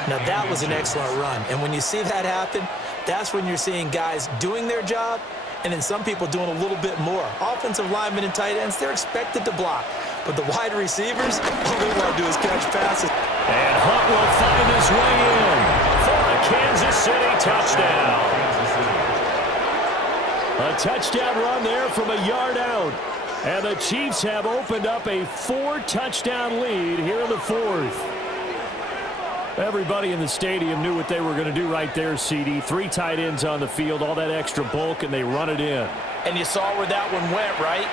Now that was an excellent run, and when you see that happen, that's when you're seeing guys doing their job and then some people doing a little bit more. Offensive linemen and tight ends, they're expected to block, but the wide receivers, all they want to do is catch passes. And Hunt will find his way in for a Kansas City touchdown. A touchdown run there from a yard out. And the Chiefs have opened up a 4-touchdown lead here in the fourth. Everybody in the stadium knew what they were going to do right there, CD. 3 tight ends on the field, all that extra bulk, and they run it in. And you saw where that one went, right?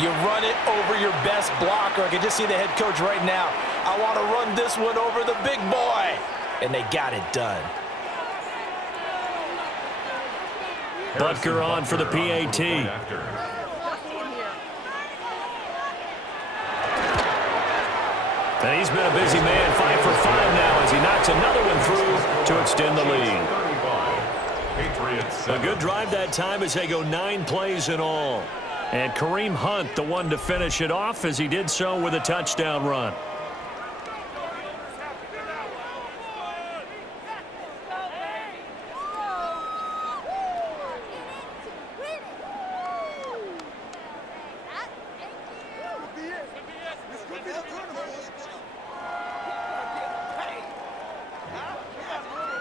You run it over your best blocker. I can just see the head coach right now. I want to run this one over the big boy. And they got it done. Butker on for the PAT. And he's been a busy man, 5 for 5 now as he knocks another one through to extend the lead. A good drive that time as they go 9 plays in all. And Kareem Hunt, the one to finish it off as he did so with a touchdown run.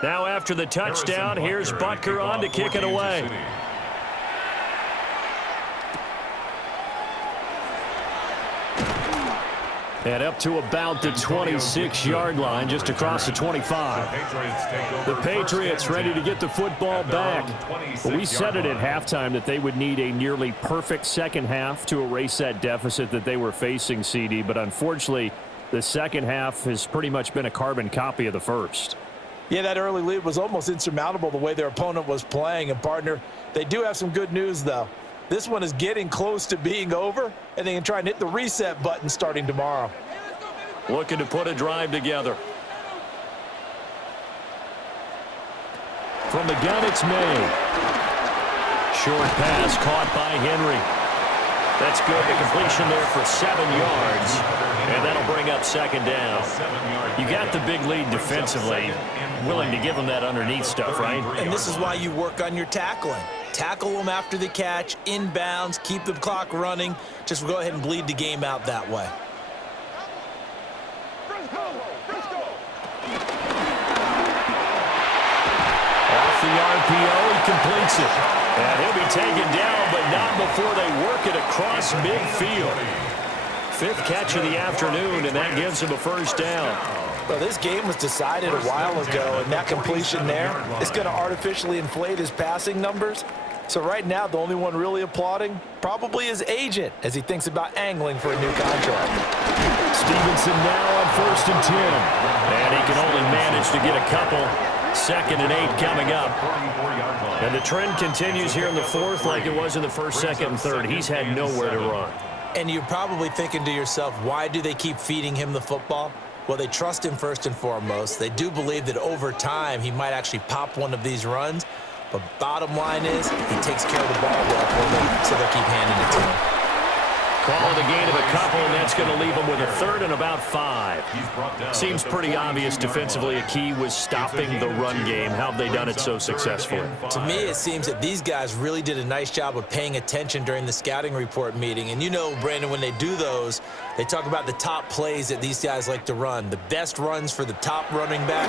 Now after the touchdown, here's Butker on to kick it away. And up to about the 26-yard line, just across the 25. The Patriots ready to get the football back. But we said it at halftime that they would need a nearly perfect second half to erase that deficit that they were facing, CD. But unfortunately, the second half has pretty much been a carbon copy of the first. Yeah, that early lead was almost insurmountable the way their opponent was playing. And, partner, they do have some good news, though. This one is getting close to being over, and they can try and hit the reset button starting tomorrow. Looking to put a drive together. From the gun, it's May. Short pass caught by Henry. That's good. The completion there for 7 yards. And that'll bring up second down. You got the big lead defensively. Willing to give them that underneath stuff, right? And this is why you work on your tackling. Tackle them after the catch, inbounds, keep the clock running. Just go ahead and bleed the game out that way. Off the RPO, he completes it. And he'll be taken down, but not before they work it across midfield. 5th catch of the afternoon, and that gives him a first down. Well, this game was decided a while ago, and that completion there is going to artificially inflate his passing numbers. So right now, the only one really applauding probably his agent as he thinks about angling for a new contract. Stevenson now on 1st and 10. And he can only manage to get a couple. 2nd and 8 coming up. And the trend continues here in the 4th like it was in the 1st, 2nd, and 3rd. He's had nowhere to run. And you're probably thinking to yourself, why do they keep feeding him the football? Well, they trust him first and foremost. They do believe that over time he might actually pop one of these runs. But bottom line is he takes care of the ball well for them, so they'll keep handing it to him. Call it a gain of a couple, and that's going to leave them with a 3rd and about 5. Seems pretty obvious defensively a key was stopping the run game. How have they done it so successfully? To me, it seems that these guys really did a nice job of paying attention during the scouting report meeting. And you know, Brandon, when they do those, they talk about the top plays that these guys like to run. The best runs for the top running back,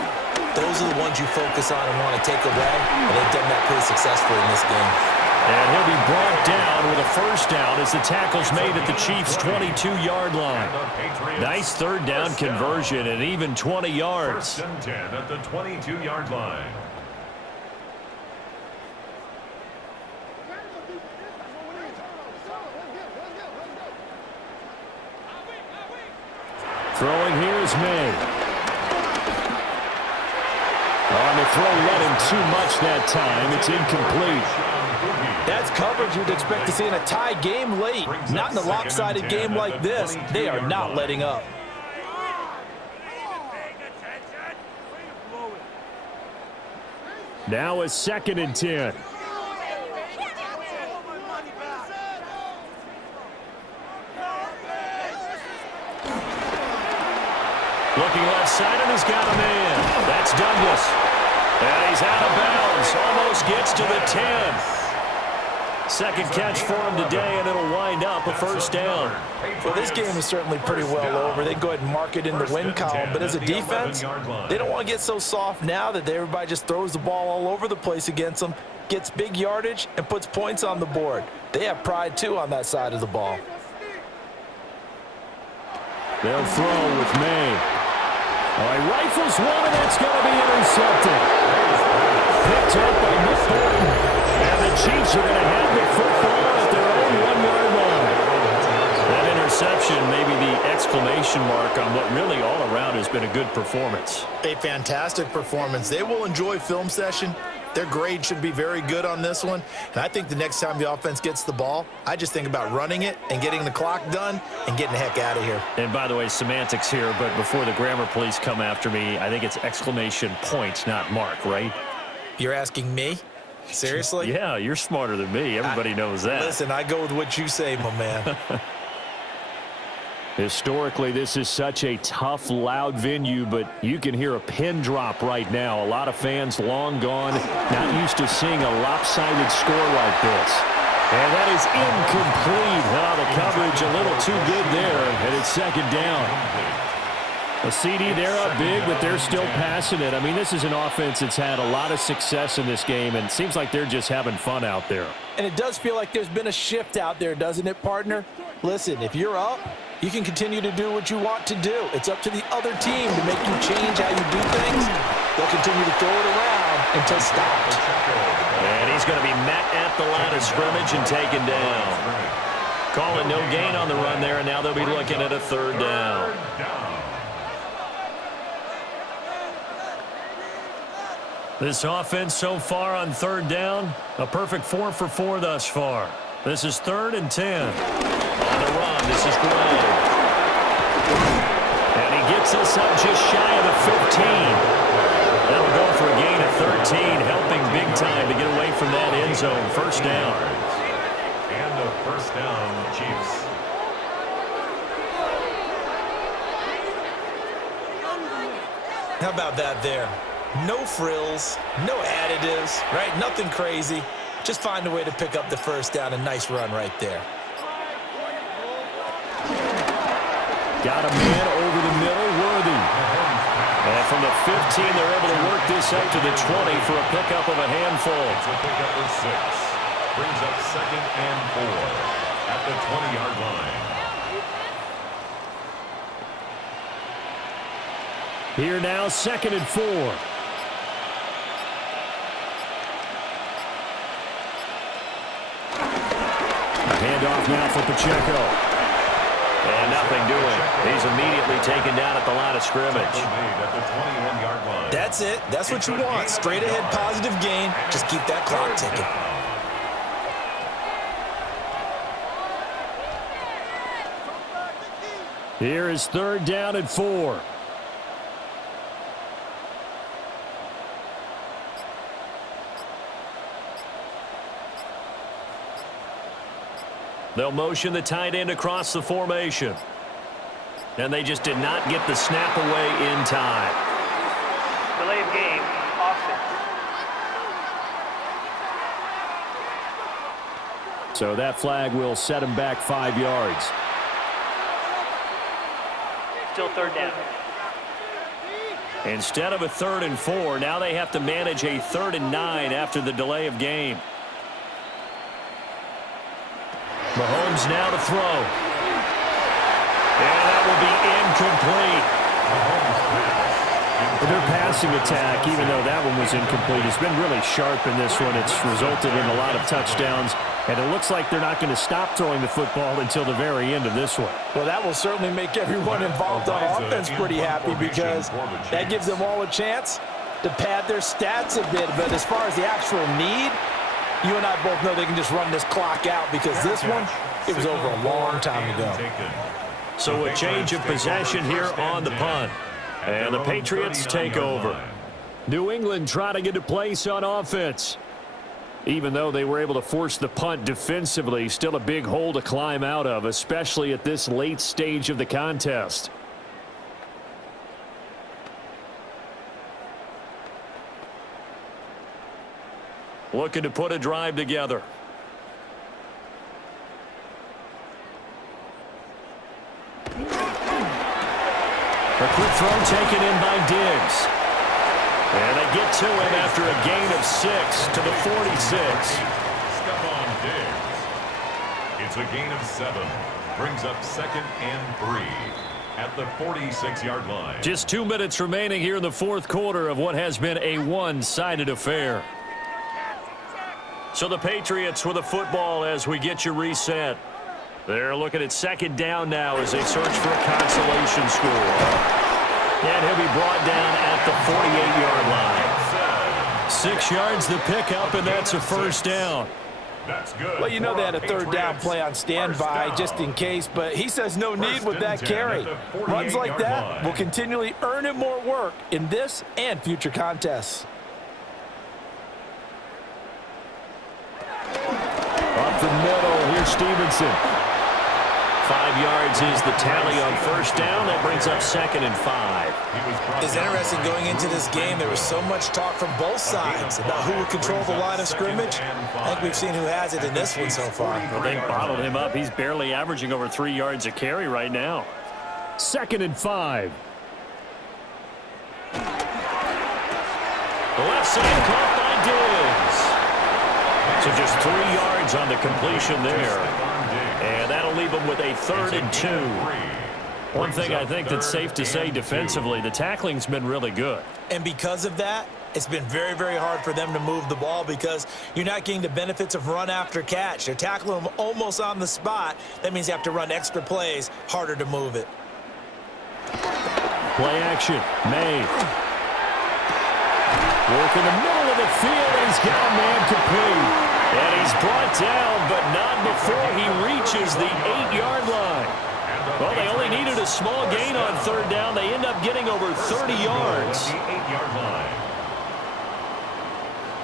those are the ones you focus on and want to take away. And they've done that pretty successfully in this game. And he'll be brought down with a first down as the tackle's made at the Chiefs' 22-yard line. Nice 3rd down conversion and even 20 yards. 1st and 10 at the 22-yard line. Throwing here is May. On the throw, let him too much that time. It's incomplete. That's coverage you'd expect to see in a tie game late. Not in a lopsided game like this. They are not letting up. Now a 2nd and 10. Looking left side, and he's got a man. That's Douglas. And he's out of bounds. Almost gets to the 10. 2nd catch for him today, and it'll wind up a first down. Well, this game is certainly pretty well over. They can go ahead and mark it in the win column. But as a defense, they don't want to get so soft now that everybody just throws the ball all over the place against them, gets big yardage, and puts points on the board. They have pride, too, on that side of the ball. They'll throw with May. All right, rifles one, and that's going to be intercepted. Picked up by McFortin. And the Chiefs are going to have the football at their own 1-yard line. interception, maybe the exclamation mark on what really all around has been a good performance. A fantastic performance. They will enjoy film session. Their grade should be very good on this one. And I think the next time the offense gets the ball, I just think about running it and getting the clock done and getting the heck out of here. And by the way, semantics here, but before the grammar police come after me, I think it's exclamation point, not mark, right? You're asking me? Seriously? Yeah, you're smarter than me. Everybody knows that. Listen, I go with what you say, my man. Historically, this is such a tough, loud venue, but you can hear a pin drop right now. A lot of fans long gone, not used to seeing a lopsided score like this. And that is incomplete. The coverage a little too good there, and it's second down. A CD, they're up big, but they're still passing it. I mean, this is an offense that's had a lot of success in this game, and it seems like they're just having fun out there. And it does feel like there's been a shift out there, doesn't it, partner? Listen, if you're up, you can continue to do what you want to do. It's up to the other team to make you change how you do things. They'll continue to throw it around until stopped. And he's going to be met at the line of scrimmage and taken down. Calling no gain on the run there, and now they'll be looking at a third down. This offense so far on third down, a perfect 4 for 4 thus far. This is 3rd and 10. On the run, this is Gray. And he gets us up just shy of the 15. That'll go for a gain of 13, helping big time to get away from that end zone. First down. And a first down, Chiefs. How about that there? No frills, no additives, right? Nothing crazy. Just find a way to pick up the first down. A nice run right there. Got a man over the middle, Worthy. And from the 15, they're able to work this up to the 20 for a pickup of a handful. It's a pickup of 6. Brings up 2nd and 4 at the 20-yard line. Here now, 2nd and 4. Handoff now for Pacheco. And nothing doing. He's immediately taken down at the line of scrimmage. That's it. That's what you want. Straight ahead positive gain. Just keep that clock ticking. Here is 3rd down and 4. They'll motion the tight end across the formation. And they just did not get the snap away in time. Delay of game, offset. So that flag will set him back 5 yards. Still 3rd down. Instead of a 3rd and 4, now they have to manage a 3rd and 9 after the delay of game. Mahomes now to throw. And that will be incomplete. Their passing attack, even though that one was incomplete, has been really sharp in this one. It's resulted in a lot of touchdowns, and it looks like they're not going to stop throwing the football until the very end of this one. Well, that will certainly make everyone involved on offense pretty happy because that gives them all a chance to pad their stats a bit. But as far as the actual need, you and I both know they can just run this clock out because this one, it was over a long time ago. So a change of possession here on the punt. And the Patriots take over. New England trotting into place on offense. Even though they were able to force the punt defensively, still a big hole to climb out of, especially at this late stage of the contest. Looking to put a drive together. A quick throw taken in by Diggs. And they get to him after a gain of 6 to the 46. Stephon Diggs. It's a gain of 7. Brings up 2nd and 3 at the 46-yard line. Just 2 minutes remaining here in the 4th quarter of what has been a one-sided affair. So the Patriots with a football as we get you reset. They're looking at second down now as they search for a consolation score. And he'll be brought down at the 48-yard line. 6 yards the pickup, and that's a first down. That's good. Well, you know they had a third down play on standby just in case, but he says no need with that carry. Runs like that will continually earn him more work in this and future contests. Up the middle, here's Stevenson. 5 yards is the tally on first down. That brings up 2nd and 5. It's interesting going into this game. There was so much talk from both sides about who would control the line of scrimmage. I think we've seen who has it in this one so far. Well, they bottled him up. He's barely averaging over 3 yards a carry right now. 2nd and 5. The left side caught by Diggs. So just 3 yards on the completion there. And that'll leave them with a 3rd and 2. One thing I think that's safe to say defensively, the tackling's been really good. And because of that, it's been very, very hard for them to move the ball because you're not getting the benefits of run after catch. They're tackling them almost on the spot. That means you have to run extra plays, harder to move it. Play action, May. Work in the middle of the field, he's got a man complete. And he's brought down, but not before he reaches the 8-yard line. Well, they only needed a small gain on third down. They end up getting over 30 yards.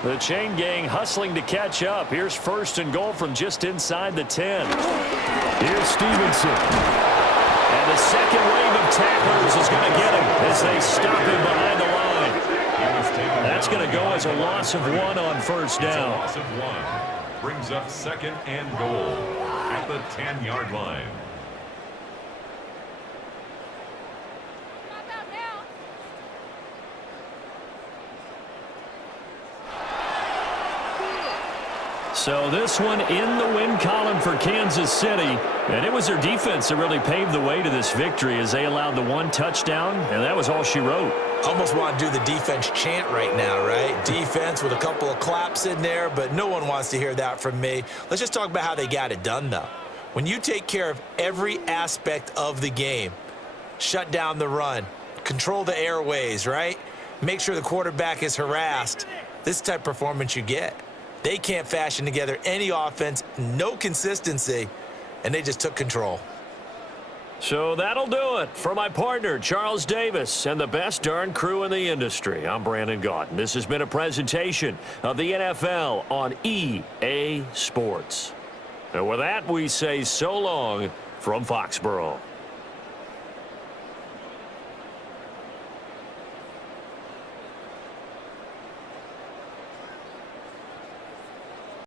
The chain gang hustling to catch up. Here's 1st and goal from just inside the 10. Here's Stevenson. And the second wave of tacklers is going to get him as they stop him behind the line. That's going to go as a loss of 1 on first down. Loss of 1 brings up 2nd and goal at the 10-yard line. So this one in the win column for Kansas City. And it was their defense that really paved the way to this victory as they allowed the 1 touchdown, and that was all she wrote. Almost want to do the defense chant right now, right? Defense with a couple of claps in there, but no one wants to hear that from me. Let's just talk about how they got it done, though. When you take care of every aspect of the game, shut down the run, control the airways, right? Make sure the quarterback is harassed. This is the type of performance you get. They can't fashion together any offense, no consistency, and they just took control. So that'll do it for my partner, Charles Davis, and the best darn crew in the industry. I'm Brandon Gaudin. This has been a presentation of the NFL on EA Sports. And with that, we say so long from Foxborough.